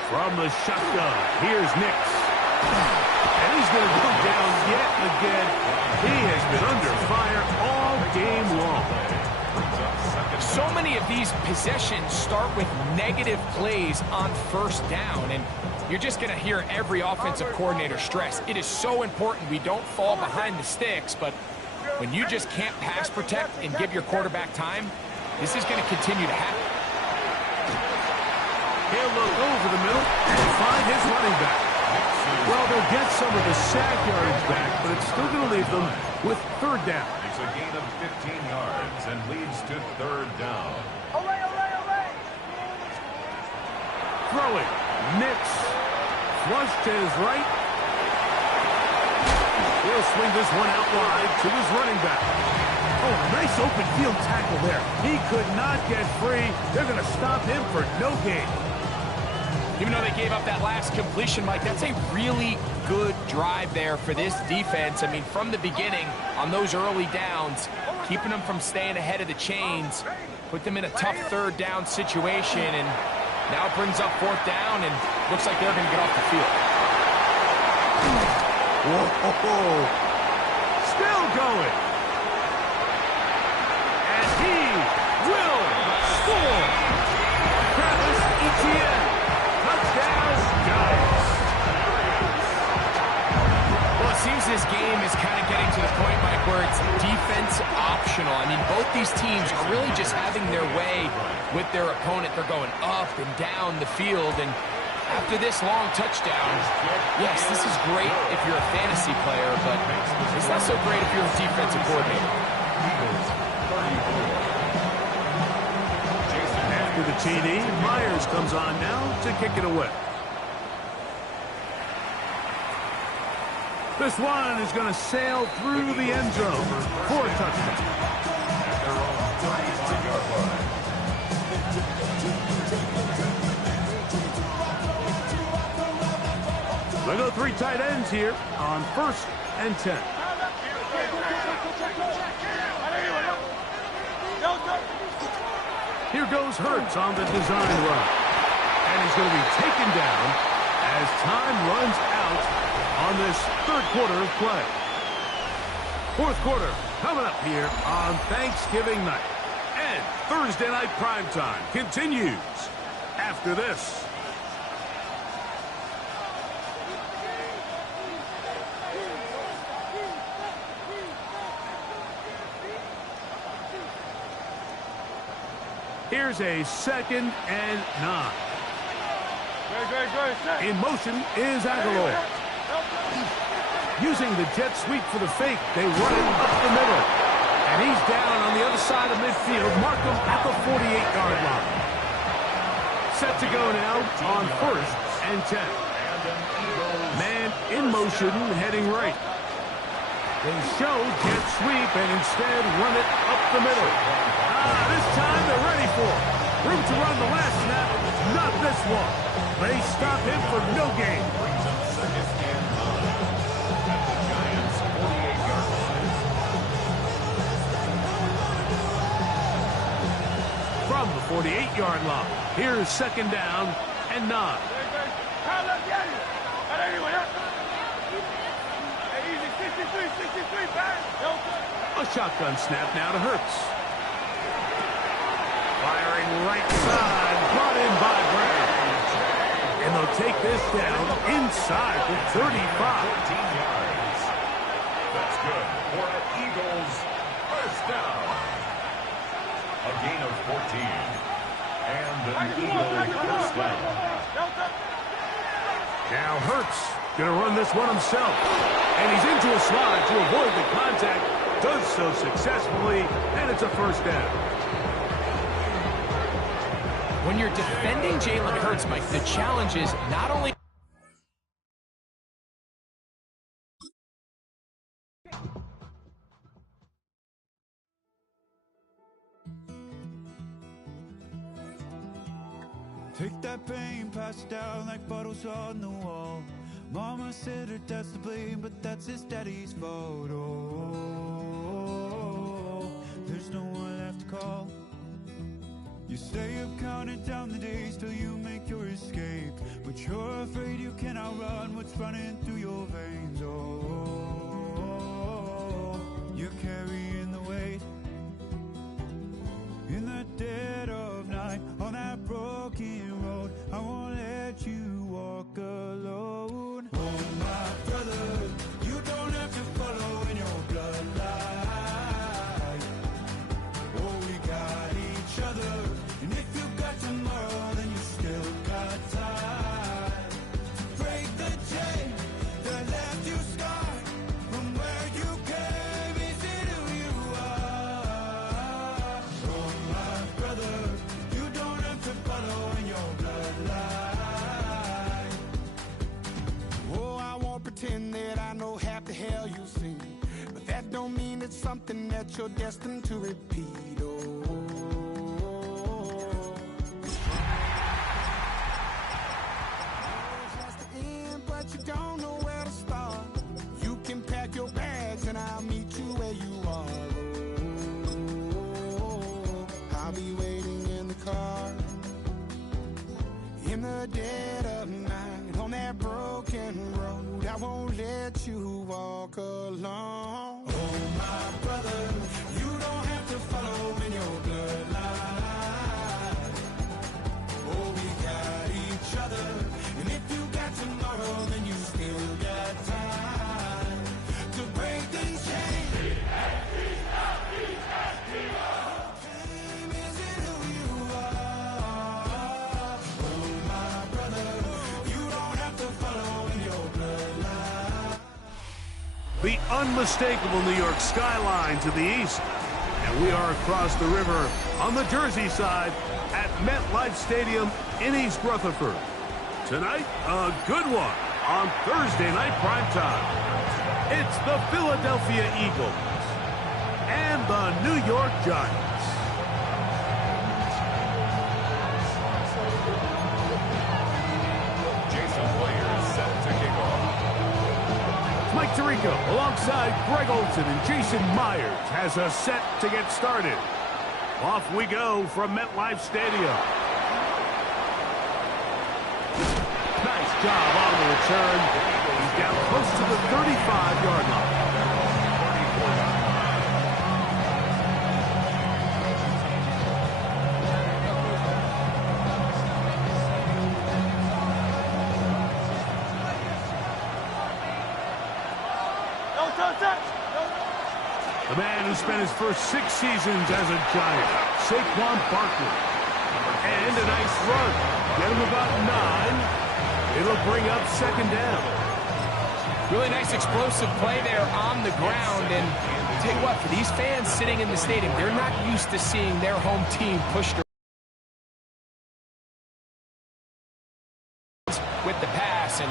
From the shotgun, here's Nix. And he's going to go down yet again. He has been under fire all game long. So many of these possessions start with negative plays on 1st down, and you're just going to hear every offensive coordinator stress. It is so important we don't fall behind the sticks, but when you just can't pass protect and give your quarterback time, this is going to continue to happen. He'll look over the middle and find his running back. Well, they'll get some of the sack yardage back, but it's still going to leave them with 3rd down. It's a gain of 15 yards and leads to 3rd down. Throwing Nix. Flush to his right. He'll swing this one out wide to his running back. Oh, nice open field tackle there. He could not get free. They're going to stop him for no gain. Even though they gave up that last completion, Mike, that's a really good drive there for this defense. I mean, from the beginning, on those early downs, keeping them from staying ahead of the chains, put them in a tough third down situation, and now it brings up fourth down, and looks like they're going to get off the field. Whoa! Still going. And he will score. Travis Etienne. Touchdown, Giants. Well, it seems this game is kind of getting to the point, Mike, where it's defense optional. I mean, both these teams are really just having their way with their opponent. They're going up and down the field, and after this long touchdown, yes, this is great if you're a fantasy player, but it's not so great if you're a defensive coordinator. After the TD, Myers comes on now to kick it away. This one is going to sail through the end zone for a touchdown. They go 3 tight ends here on 1st and 10. Here goes Hurts on the design run. And he's going to be taken down as time runs out on this third quarter of play. Fourth quarter coming up here on Thanksgiving night. And Thursday night primetime continues after this. Here's a 2nd and 9. In motion is Aguilar. Using the jet sweep for the fake, they run it up the middle. And he's down on the other side of midfield. Mark him at the 48-yard line. Set to go now on 1st and 10. Man in motion, heading right. They show jet sweep and instead run it up the middle. This time they're ready for it. Room to run the last snap, not this one. They stop him for no gain. From the 48-yard line, here's 2nd down and 9. A shotgun snap now to Hurts. Firing right side, brought in by Brown. And they'll take this down inside the 35. 14 yards. That's good for an Eagles first down. A gain of 14. And an Eagles first down. Now Hurts going to run this one himself. And he's into a slide to avoid the contact. Does so successfully, and it's a first down. When you're defending Jalen Hurts, Mike, the challenge is not only... Take that pain, pass it down like bottles on the wall. Mama said her dad's to blame, but that's his daddy's fault. Oh, there's no one left to call. You stay up counting down the days till you make your escape, but you're afraid you cannot run what's running through your veins. Oh, you're carrying the weight in the dead of night on that broken road. I won't let you walk alone. Oh, my brother, you don't have to follow in your bloodline. Oh, we got each other. And if you got tomorrow, then you still got time. Break the chain, something that you're destined to repeat. But you don't know where to start. You can pack your bags and I'll meet you where you are. I'll be waiting in the car in the dead of night on that broken road. I won't let you walk alone. Oh, my brother, you don't have to follow in your bloodline. Oh, we got each other. And if you got tomorrow, then you still got time to break these chains. Fame isn't who you are. Oh, my brother, you don't have to follow in your bloodline. The unmistakable New York skyline to the east. And we are across the river on the Jersey side at MetLife Stadium in East Rutherford. Tonight, a good one on Thursday night primetime. It's the Philadelphia Eagles and the New York Giants. Jason Players set to kick off. Mike Tirico alongside Greg Olson and Jason Myers has us set to get started. Off we go from MetLife Stadium. Nice job on the return. He's down close to the 35-yard line. The man who spent his first 6 seasons as a Giant, Saquon Barkley. And a nice run. Get him about 9. It'll bring up second down. Really nice explosive play there on the ground. And I'll tell you what, for these fans sitting in the stadium, they're not used to seeing their home team pushed with the pass. And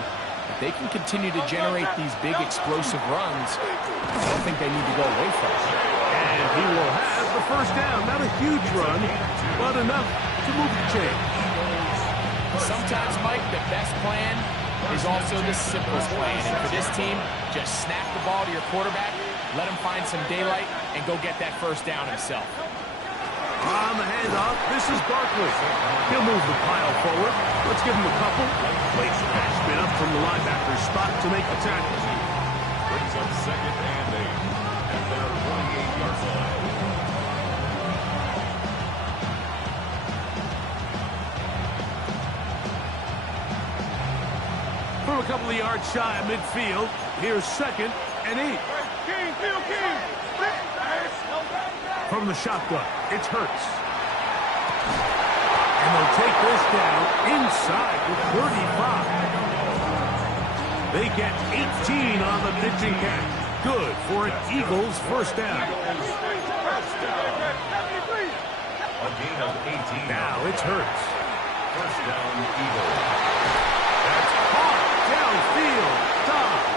if they can continue to generate these big explosive runs, I don't think they need to go away from it. And he will have the first down. Not a huge run, but enough to move the chains. Sometimes, Mike, the best plan is also the simplest plan. And for this team, just snap the ball to your quarterback, let him find some daylight, and go get that first down himself. On the handoff, this is Barkley. He'll move the pile forward. Let's give him a couple. Late smash spin up from the linebacker's spot to make the tackle. Brings up second and 8 at their 28-yard line. From a couple of yards shy of midfield, here's second and 8. From the shotgun, it's Hurts. And they'll take this down inside the 35. They get 18 on the pitching catch. Good for an Eagles first down. A gain of 18. Now it's Hurts. First down, Eagles. That's caught downfield. Dobbs.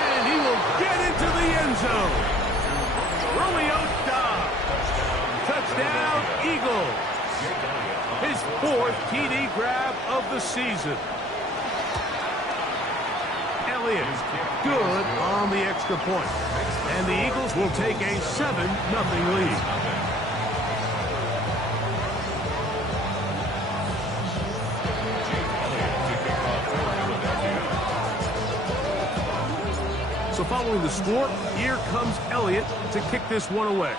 And he will get into the end zone. Romeo Dobbs. Touchdown, Eagles. His 4th TD grab of the season. Elliott, good on the extra point. And the Eagles will take a 7-0 lead. So following the score, here comes Elliott to kick this one away.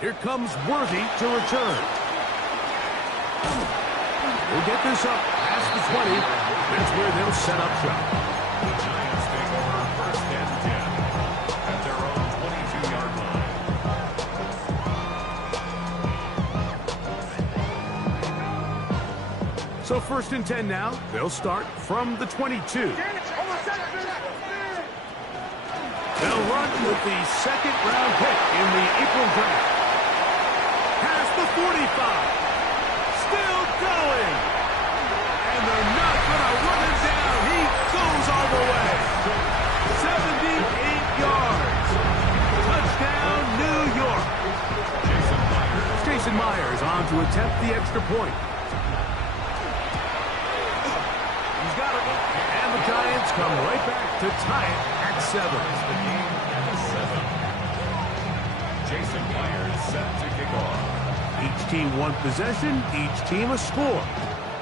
Here comes Worthy to return. We'll get this up past the 20. That's where they'll set up shop. The Giants take over first and 10 at their own 22-yard line. So first and 10 now. They'll start from the 22. They'll run with the second-round pick in the April draft. Past the 45. Still going. And they're not going to run him down. He goes all the way. 70 Jason Myers on to attempt the extra point. He's got it. And the Giants come right back to tie it at 7. The game at 7. Jason Myers set to kick off. Each team one possession, each team a score.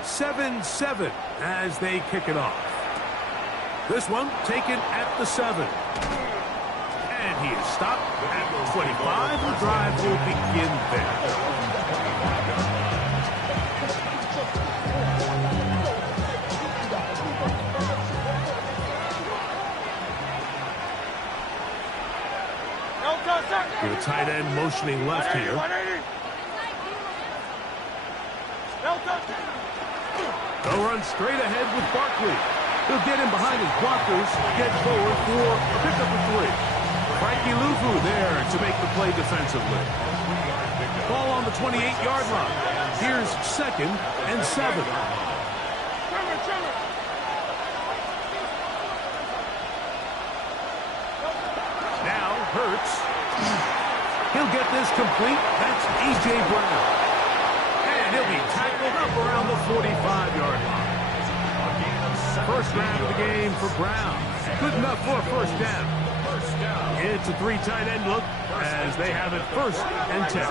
7-7 as they kick it off. This one taken at the 7. And he is stopped at 25. The drive will begin there. The tight end motioning left here. They'll run straight ahead with Barkley. He'll get in behind his blockers, get forward for a pickup of 3. Frankie Luvu there to make the play defensively. Ball on the 28-yard line. Here's 2nd and 7. Now Hurts. He'll get this complete. That's A.J. Brown. And he'll be tackled up around the 45-yard line. First round of the game for Brown. Good enough for a first down. It's a 3 tight end look as they have it 1st and 10.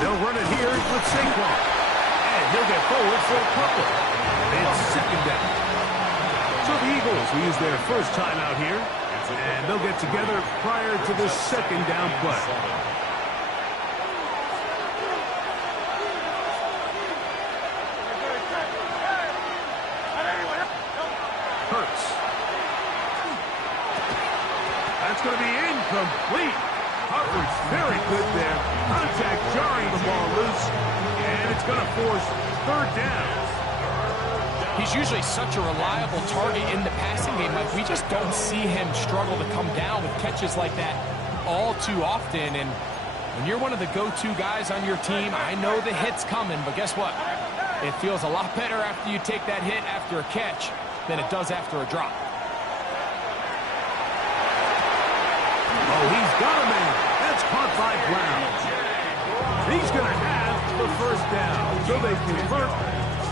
They'll run it here with Saquon. And he'll get forward for a couple. It's 2nd down. So the Eagles will use their first timeout here. And they'll get together prior to the 2nd down play. Hurts. That's going to be incomplete. Hartford's very good there. Contact jarring the ball loose. And it's going to force 3rd down. He's usually such a reliable target in the passing game. Like, we just don't see him struggle to come down with catches like that all too often. And when you're one of the go-to guys on your team, I know the hit's coming, but guess what? It feels a lot better after you take that hit after a catch than it does after a drop. Oh, he's got a man. That's caught by Brown. He's going to have the first down. So they convert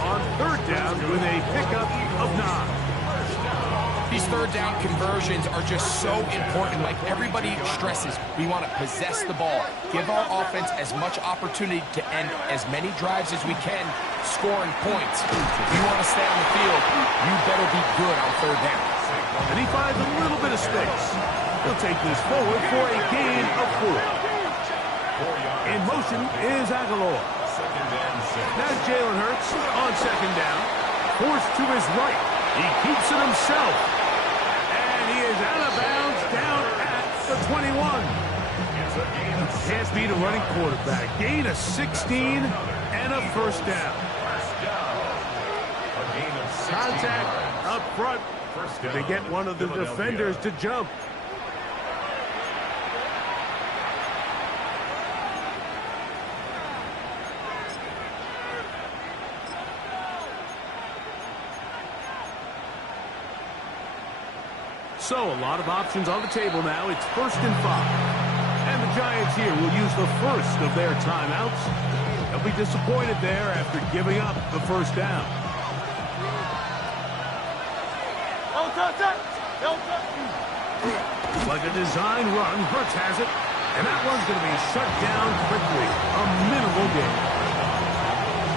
on 3rd down with a pickup of 9. These 3rd down conversions are just so important. Like everybody stresses, we want to possess the ball, give our offense as much opportunity to end as many drives as we can, scoring points. If you want to stay on the field, you better be good on 3rd down. And he finds a little bit of space. He'll take this forward for a gain of 4. In motion is Aguilar. Now Jalen Hurts on 2nd down. Forced to his right. He keeps it himself. And he is out of bounds down at the 21. Can't beat a running quarterback. Gain of 16 and a first down. Contact up front. They get one of the defenders to jump. So a lot of options on the table now. It's 1st and 5. And the Giants here will use the first of their timeouts. They'll be disappointed there after giving up the first down. Like a design run, Hurts has it. And that one's going to be shut down quickly. A minimal gain.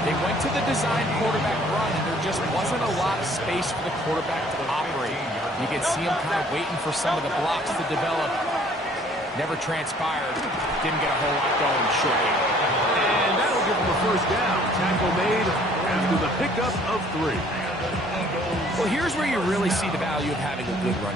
They went to the design quarterback run, and there just wasn't a lot of space for the quarterback to operate. You can see him kind of waiting for some of the blocks to develop. Never transpired. Didn't get a whole lot going short game. And that'll give him a first down. Tackle made after the pickup of 3. Well, here's where you really see the value of having a good run.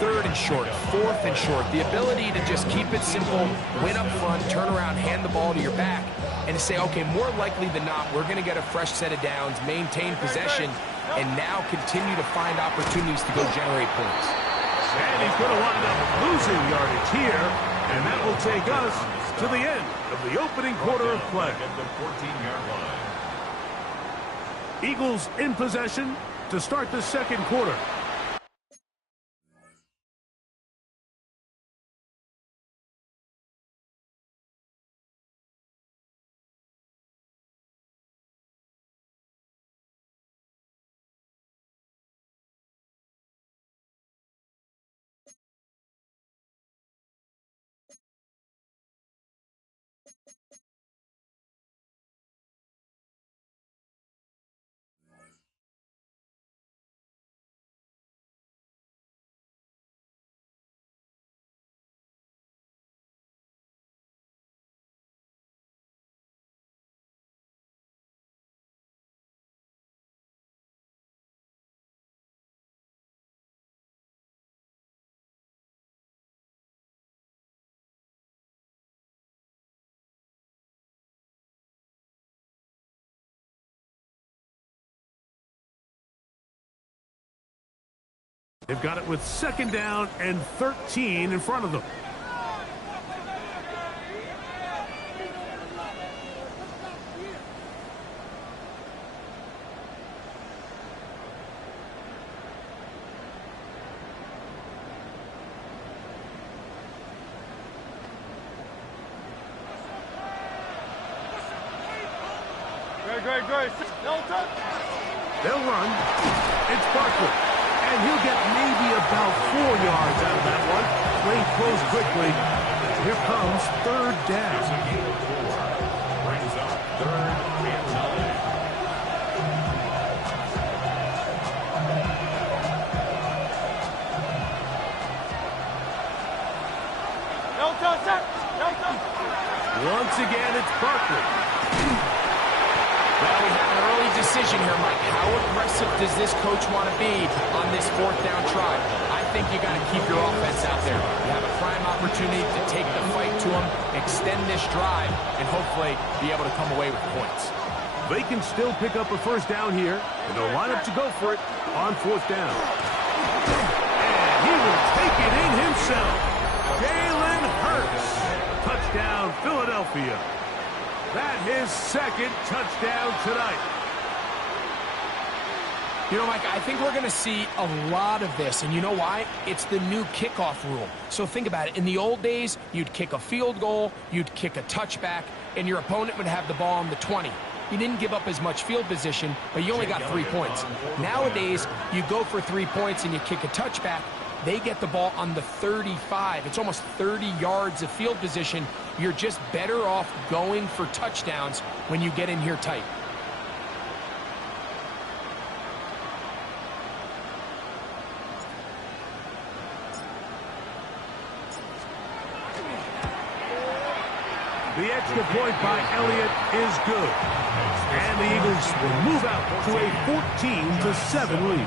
3rd and short, 4th and short. The ability to just keep it simple, win up front, turn around, hand the ball to your back, and to say, okay, more likely than not, we're going to get a fresh set of downs, maintain possession, and now continue to find opportunities to go generate points. And he's going to wind up losing yardage here, and that will take us to the end of the opening quarter of play. Eagles in possession to start the 2nd quarter. They've got it with 2nd down and 13 in front of them. Great. They'll run. It's Barkley. And he'll get maybe about 4 yards out of that one. Play close quickly. Here comes 3rd down. Brings up 3rd and 9. Once again, it's Barkley. Well, we have an early decision here, Mike. How aggressive does this coach want to be on this 4th down try? I think you got to keep your offense out there. You have a prime opportunity to take the fight to them, extend this drive, and hopefully be able to come away with points. They can still pick up a 1st down here, and they'll line up to go for it on 4th down. And he will take it in himself. Jalen Hurts. Touchdown, Philadelphia. That his 2nd touchdown tonight. You know, Mike, I think we're going to see a lot of this, and you know why? It's the new kickoff rule. So think about it. In the old days, you'd kick a field goal, you'd kick a touchback, and your opponent would have the ball on the 20. You didn't give up as much field position, but you only got 3 points. Nowadays, you go for 3 points and you kick a touchback. They get the ball on the 35. It's almost 30 yards of field position. You're just better off going for touchdowns when you get in here tight. The extra point by Elliott is good. And the Eagles will move out to a 14-7 lead.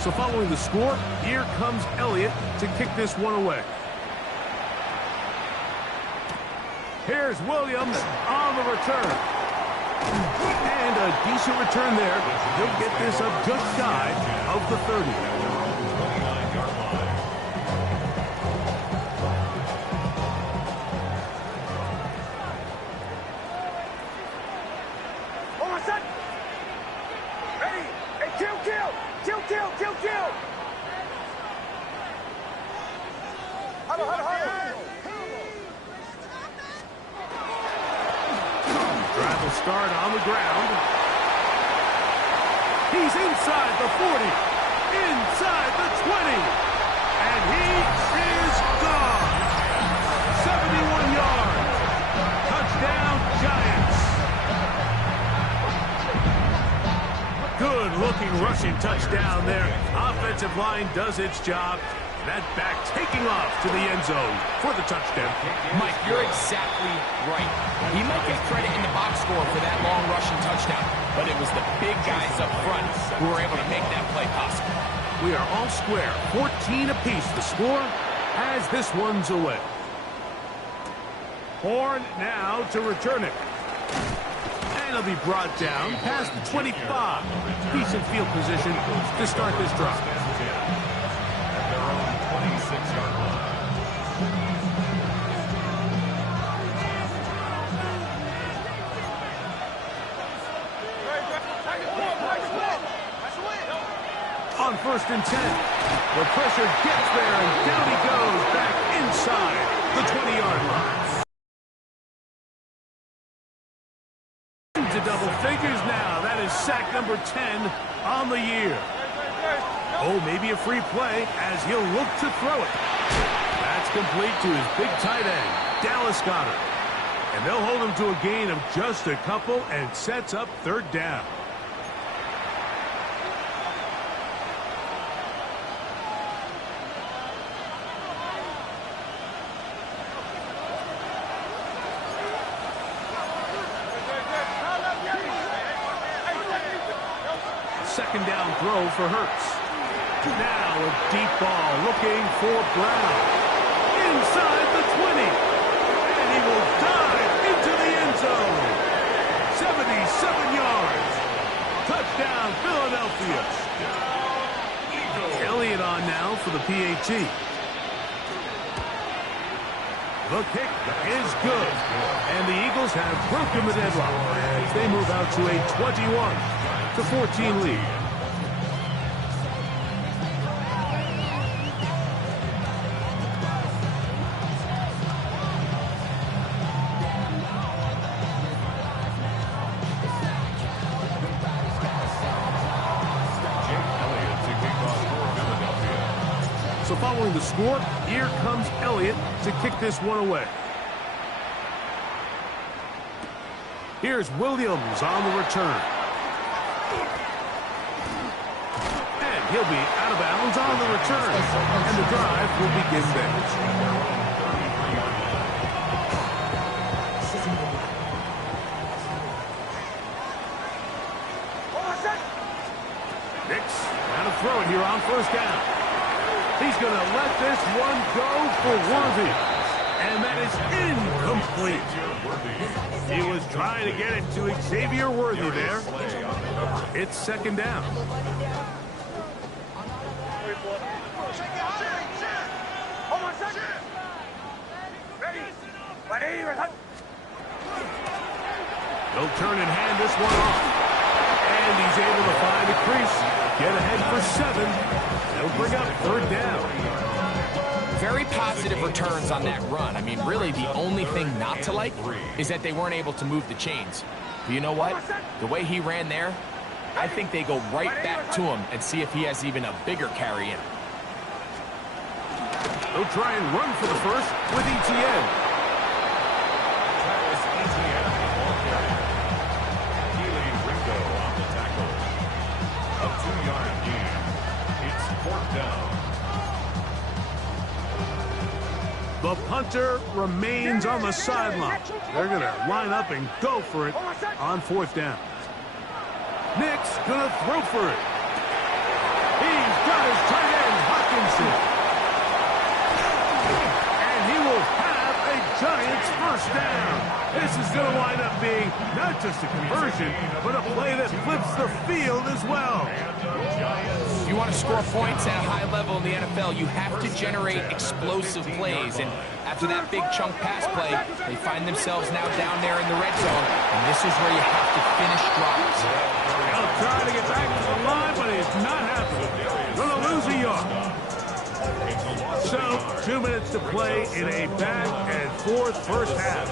So following the score, here comes Elliott to kick this one away. Here's Williams on the return. And a decent return there. He'll get this up just shy of the 30. 29-yard line. Hold on, son. Ready. Hey, kill. Huddle. Drive will start on the ground. He's inside the 40, inside the 20, and he is gone. 71 yards. Touchdown, Giants. Good-looking rushing touchdown there. Offensive line does its job. That back taking off to the end zone for the touchdown. Mike, you're exactly right. He might get credit in the box score for that long rushing touchdown, but it was the big guys up front who were able to make that play possible. We are all square. 14 apiece the score as this one's away. Horn now to return it. And it'll be brought down past the 25. Decent field position to start this drive. 26-yard line. On 1st and 10, the pressure gets there, and down he goes back inside the 20-yard line. Into double figures now. That is sack number 10 on the year. Oh, maybe a free play as he'll look to throw it. That's complete to his big tight end, Dallas Goedert. And they'll hold him to a gain of just a couple and sets up 3rd down. Second down throw for Hurts. Now a deep ball looking for Brown. Inside the 20. PAT. The kick is good. And the Eagles have broken the deadlock as they move out to a 21-14 lead. So following the score, here comes Elliott to kick this one away. Here's Williams on the return. And he'll be out of bounds on the return. And the drive will begin then. Nix, now to throw it here on first down. He's going to let this one go for Worthy. And that is incomplete. He was trying to get it to Xavier Worthy there. It's second down. He'll turn and hand this one off. And he's able to find a crease. Get ahead for 7. They'll bring up third down. Very positive returns on that run. I mean, really, the only thing not to like is that they weren't able to move the chains. But you know what? The way he ran there, I think they go right back to him and see if he has even a bigger carry in. They'll try and run for the first with ETN. The punter remains on the sideline. They're going to line up and go for it on fourth down. Nick's going to throw for it. He's got his tight end, Hawkinson. And he will have a Giants first down. This is going to wind up being not just a conversion, but a play that flips the field as well. If you want to score points at a high level in the NFL, you have to generate explosive plays. And after that big chunk pass play, they find themselves now down there in the red zone. And this is where you have to finish drives. He'll try to get back to the line, but it's not happening. Going to lose a yard. So, 2 minutes to play in a back-and-forth first half.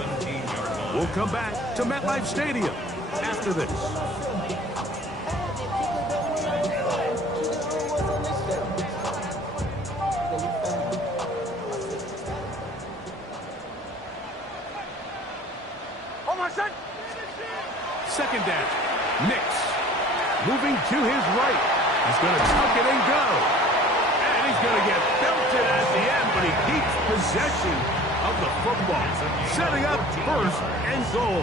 We'll come back to MetLife Stadium after this. Second down. Nix moving to his right. He's going to tuck it and go. And he's going to get belted at the end, but he keeps possession of the football, setting up first and goal.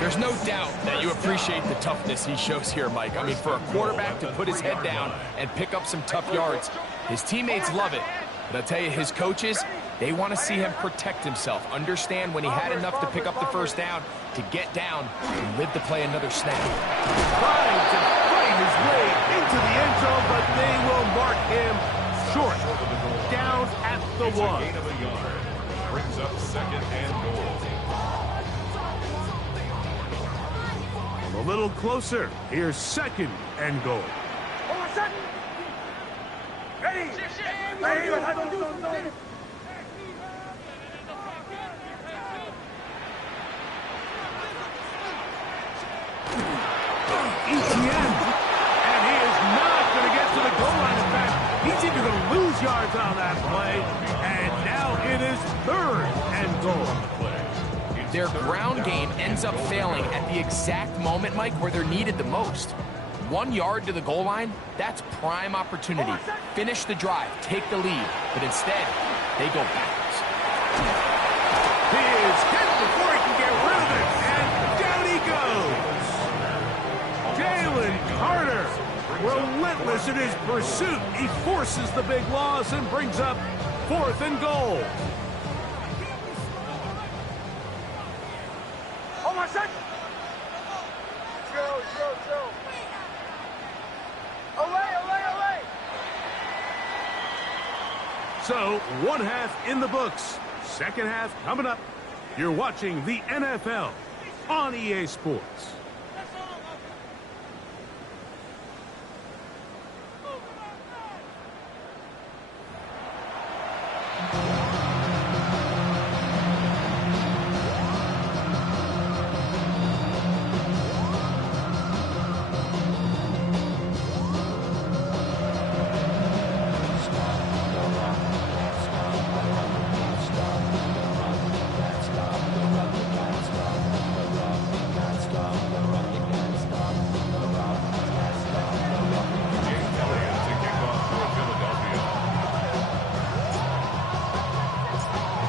There's no doubt that you appreciate the toughness he shows here, Mike. I mean, for a quarterback to put his head down and pick up some tough yards, his teammates love it. But I'll tell you, his coaches, they want to see him protect himself, understand when he had enough to pick up the first down, to get down and live to play another snap. Trying to fight his way into the end zone, but they will mark him short. Down at the 1. Brings up second and goal. A little closer. Here's second and goal. Ready. ETN. And he is not going to get to the goal line. In fact, he's even going to lose yards on that play. And now it is third and goal. Their ground game ends up failing at the exact moment, Mike, where they're needed the most. 1 yard to the goal line, that's prime opportunity. Finish the drive, take the lead, but instead, they go backwards. He is hit before he can get rid of it, and down he goes. Jalen Carter, relentless in his pursuit. He forces the big loss and brings up fourth and goal. So, one half in the books. Second half coming up. You're watching the NFL on EA Sports.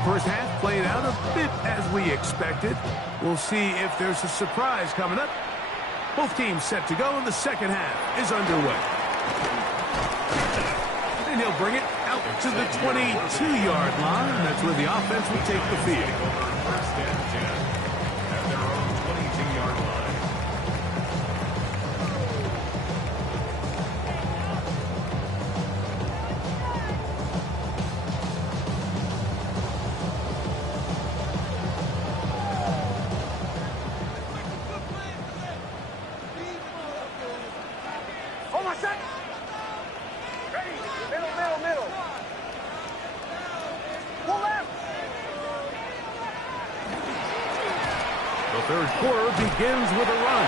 First half played out a bit as we expected. We'll see if there's a surprise coming up. Both teams set to go, and the second half is underway. And he'll bring it out to the 22-yard line. That's where the offense will take the field. First and 10 at their own 22-yard line. The third quarter begins with a run.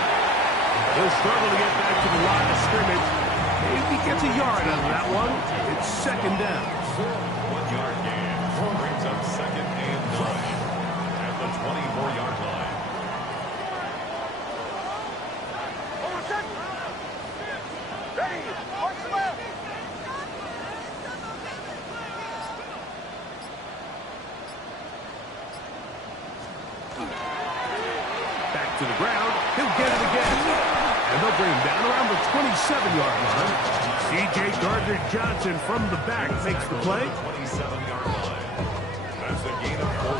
He'll struggle to get back to the line of scrimmage. Maybe gets a yard out of that one. It's second down. 1 yard gain. Brings up second and 9 at the 24-yard line. Ready, march left. Back to the ground. He'll get it again. And they'll bring him down around the 27-yard line. C.J. Gardner-Johnson from the back makes the play. 27-yard line. That's a gain of 4.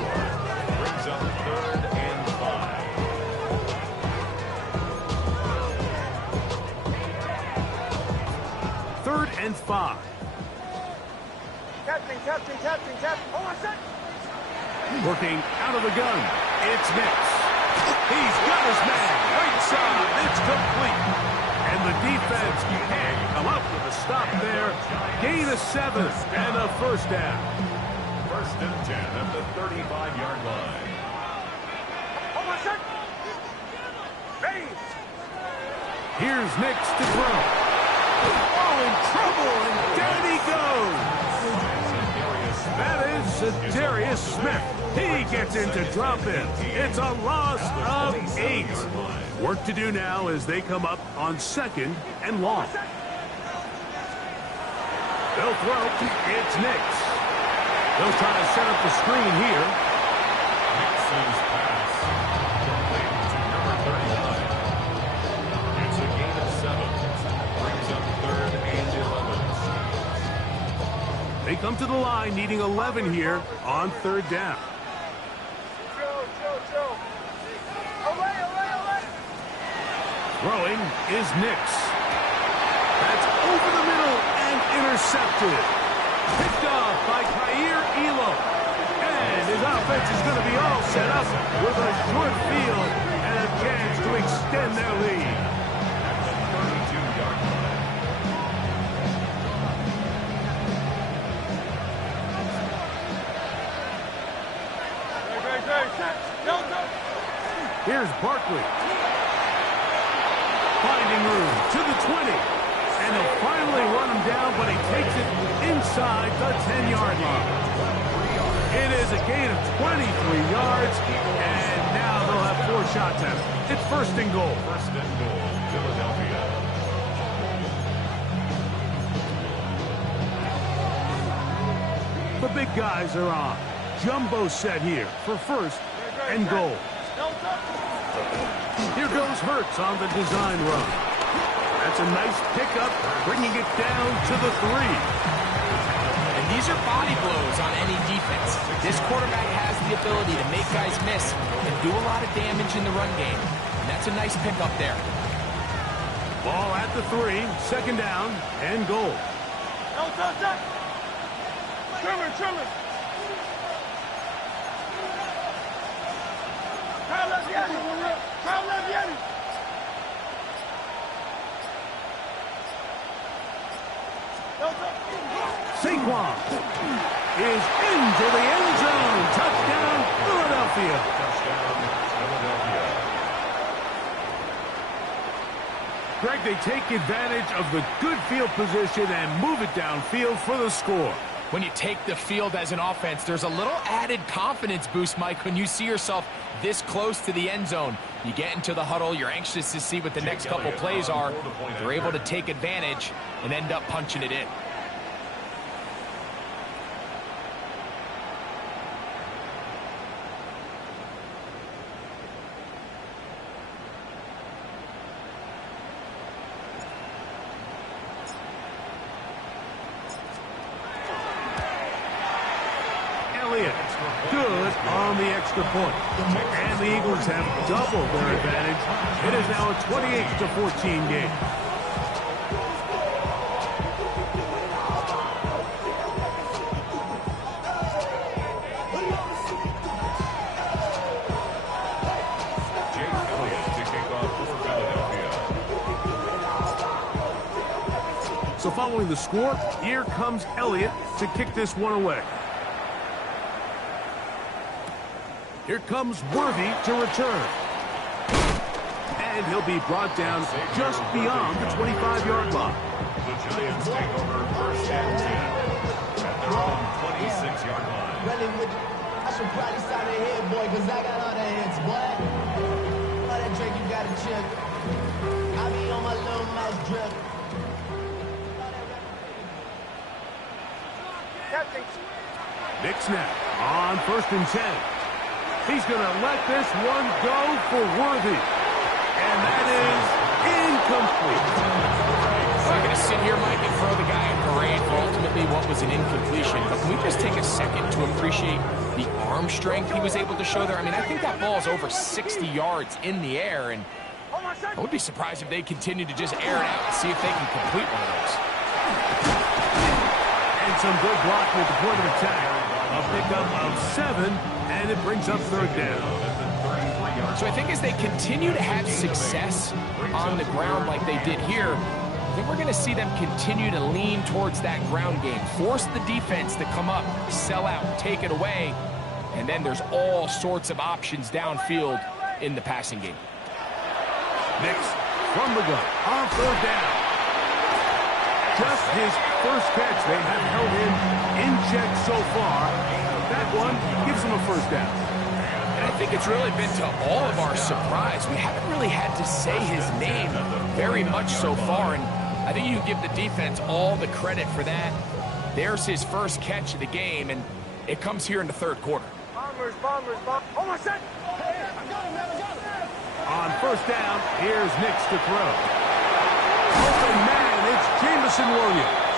Brings up third and 5. Third and 5. Captain. Hold on a sec. Working out of the gun. It's Nix. He's got his man. Right side. It's complete. And the defense can't come up with a stop there. Gain of 7 and a first down. First and 10 at the 35-yard line. Hold on a sec. Ready. Here's Nix to throw. Oh, in trouble, and down he goes. That is Darius Smith. He gets into drop in. It's a loss of 8. Work to do now as they come up on second and long. They'll throw. It's Nix. They'll try to set up the screen here. Nix's pass complete to number 39. It's a gain of 7. Brings up third and 11. They come to the line needing 11 here on third down. Joe. Away. Throwing is Nix. That's over the middle and intercepted. Picked off by Khair Elo. And his offense is going to be all set up with a short field and a chance to extend their lead. At the 32-yard line. Here's Barkley. Finding room to the 20. And he'll finally run him down, but he takes it inside the 10-yard line. It is a gain of 23 yards, and now they'll have 4 shots at it. It's first and goal. First and goal, Philadelphia. The big guys are on. Jumbo set here for first and goal. Here goes Hurts on the design run. That's a nice pickup, bringing it down to the 3. And these are body blows on any defense. This quarterback has the ability to make guys miss and do a lot of damage in the run game. And that's a nice pickup there. Ball at the 3, second down and goal. Trimmer. Try left Yanni. Saquon is into the end zone. Touchdown, Philadelphia. Greg, they take advantage of the good field position and move it downfield for the score. When you take the field as an offense, there's a little added confidence boost, Mike, when you see yourself this close to the end zone. You get into the huddle, you're anxious to see what the next couple plays are. They're able to take advantage and end up punching it in. Good on the extra point. And the Eagles have doubled their advantage. It is now a 28-14 game. So following the score, here comes Elliott to kick this one away. Here comes Worthy to return. And he'll be brought down just beyond the 25-yard line. The Giants take over first and 10 at their own 26-yard line. I should probably sign a hit, boy, because I got all the hits, boy. All that drink you got to check. I be on my little match drip. Nick snap on 1st and 10. He's going to let this one go for Worthy. And that is incomplete. I'm not going to sit here, Mike, and throw the guy a parade for ultimately what was an incompletion. But can we just take a second to appreciate the arm strength he was able to show there? I mean, I think that ball is over 60 yards in the air. And I would be surprised if they continue to just air it out and see if they can complete one of those. And some good blocking at the point of attack. A pickup of 7, and it brings up 3rd down. So I think as they continue to have success on the ground like they did here, I think we're going to see them continue to lean towards that ground game. Force the defense to come up, sell out, take it away, and then there's all sorts of options downfield in the passing game. Nix from the gun on 3rd down. Just his first catch. They have held him in check so far. That one gives him a 1st down. And I think it's really been to all of our surprise. We haven't really had to say his name very much so far, and I think you can give the defense all the credit for that. There's his first catch of the game, and it comes here in the 3rd quarter. Bombers. Oh, my son! Hey, I got him, man, I got him! On 1st down, here's Nix to throw. Open man, it's Jamison Williams.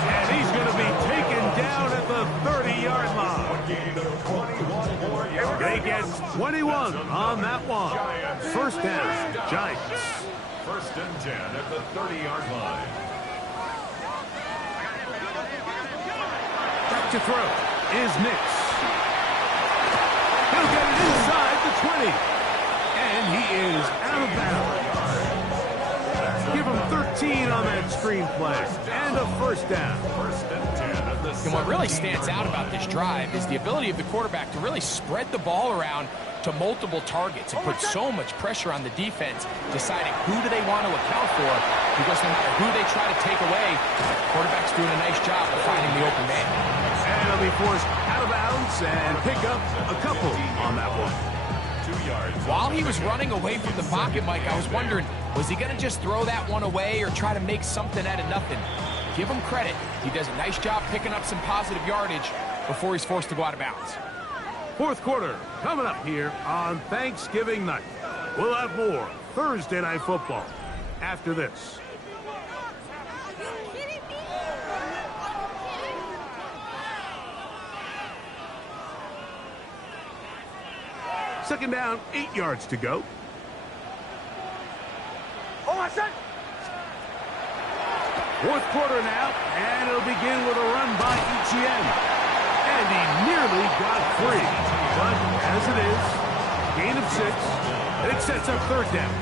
And he's going to be taken down at the 30-yard line. They get 21 on that one. 1st down, Giants. 1st and 10 at the 30-yard line. Back to throw is Nix. He'll get it inside the 20. And he is out of bounds. Give him 13 on that screenplay. And a 1st down. 1st and 10 at the And what really stands out about this drive is the ability of the quarterback to really spread the ball around to multiple targets and put so much pressure on the defense, deciding who do they want to account for, because no matter who they try to take away, the quarterback's doing a nice job of finding the open man. And he'll be forced out of bounds and pick up a couple on that one. 2 yards. While he was running away from the pocket, Mike, I was wondering, was he going to just throw that one away or try to make something out of nothing? Give him credit. He does a nice job picking up some positive yardage before he's forced to go out of bounds. 4th quarter coming up here on Thanksgiving night. We'll have more Thursday Night Football after this. Second down, 8 yards to go. Oh, my son! Fourth quarter now, and it'll begin with a run by Etienne. And he nearly got free. But as it is, gain of 6, and it sets up third down.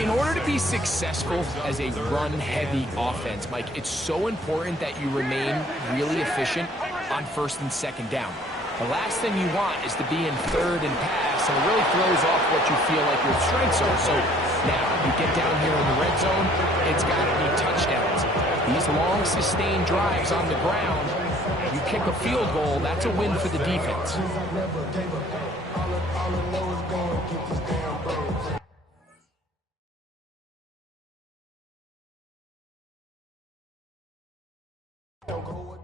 In order to be successful as a run-heavy offense, Mike, it's so important that you remain really efficient on first and second down. The last thing you want is to be in third and pass, and it really throws off what you feel like your strengths are. So now you get down here in the red zone, it's got to be touchdowns. These long, sustained drives on the ground, you kick a field goal, that's a win for the defense. Don't go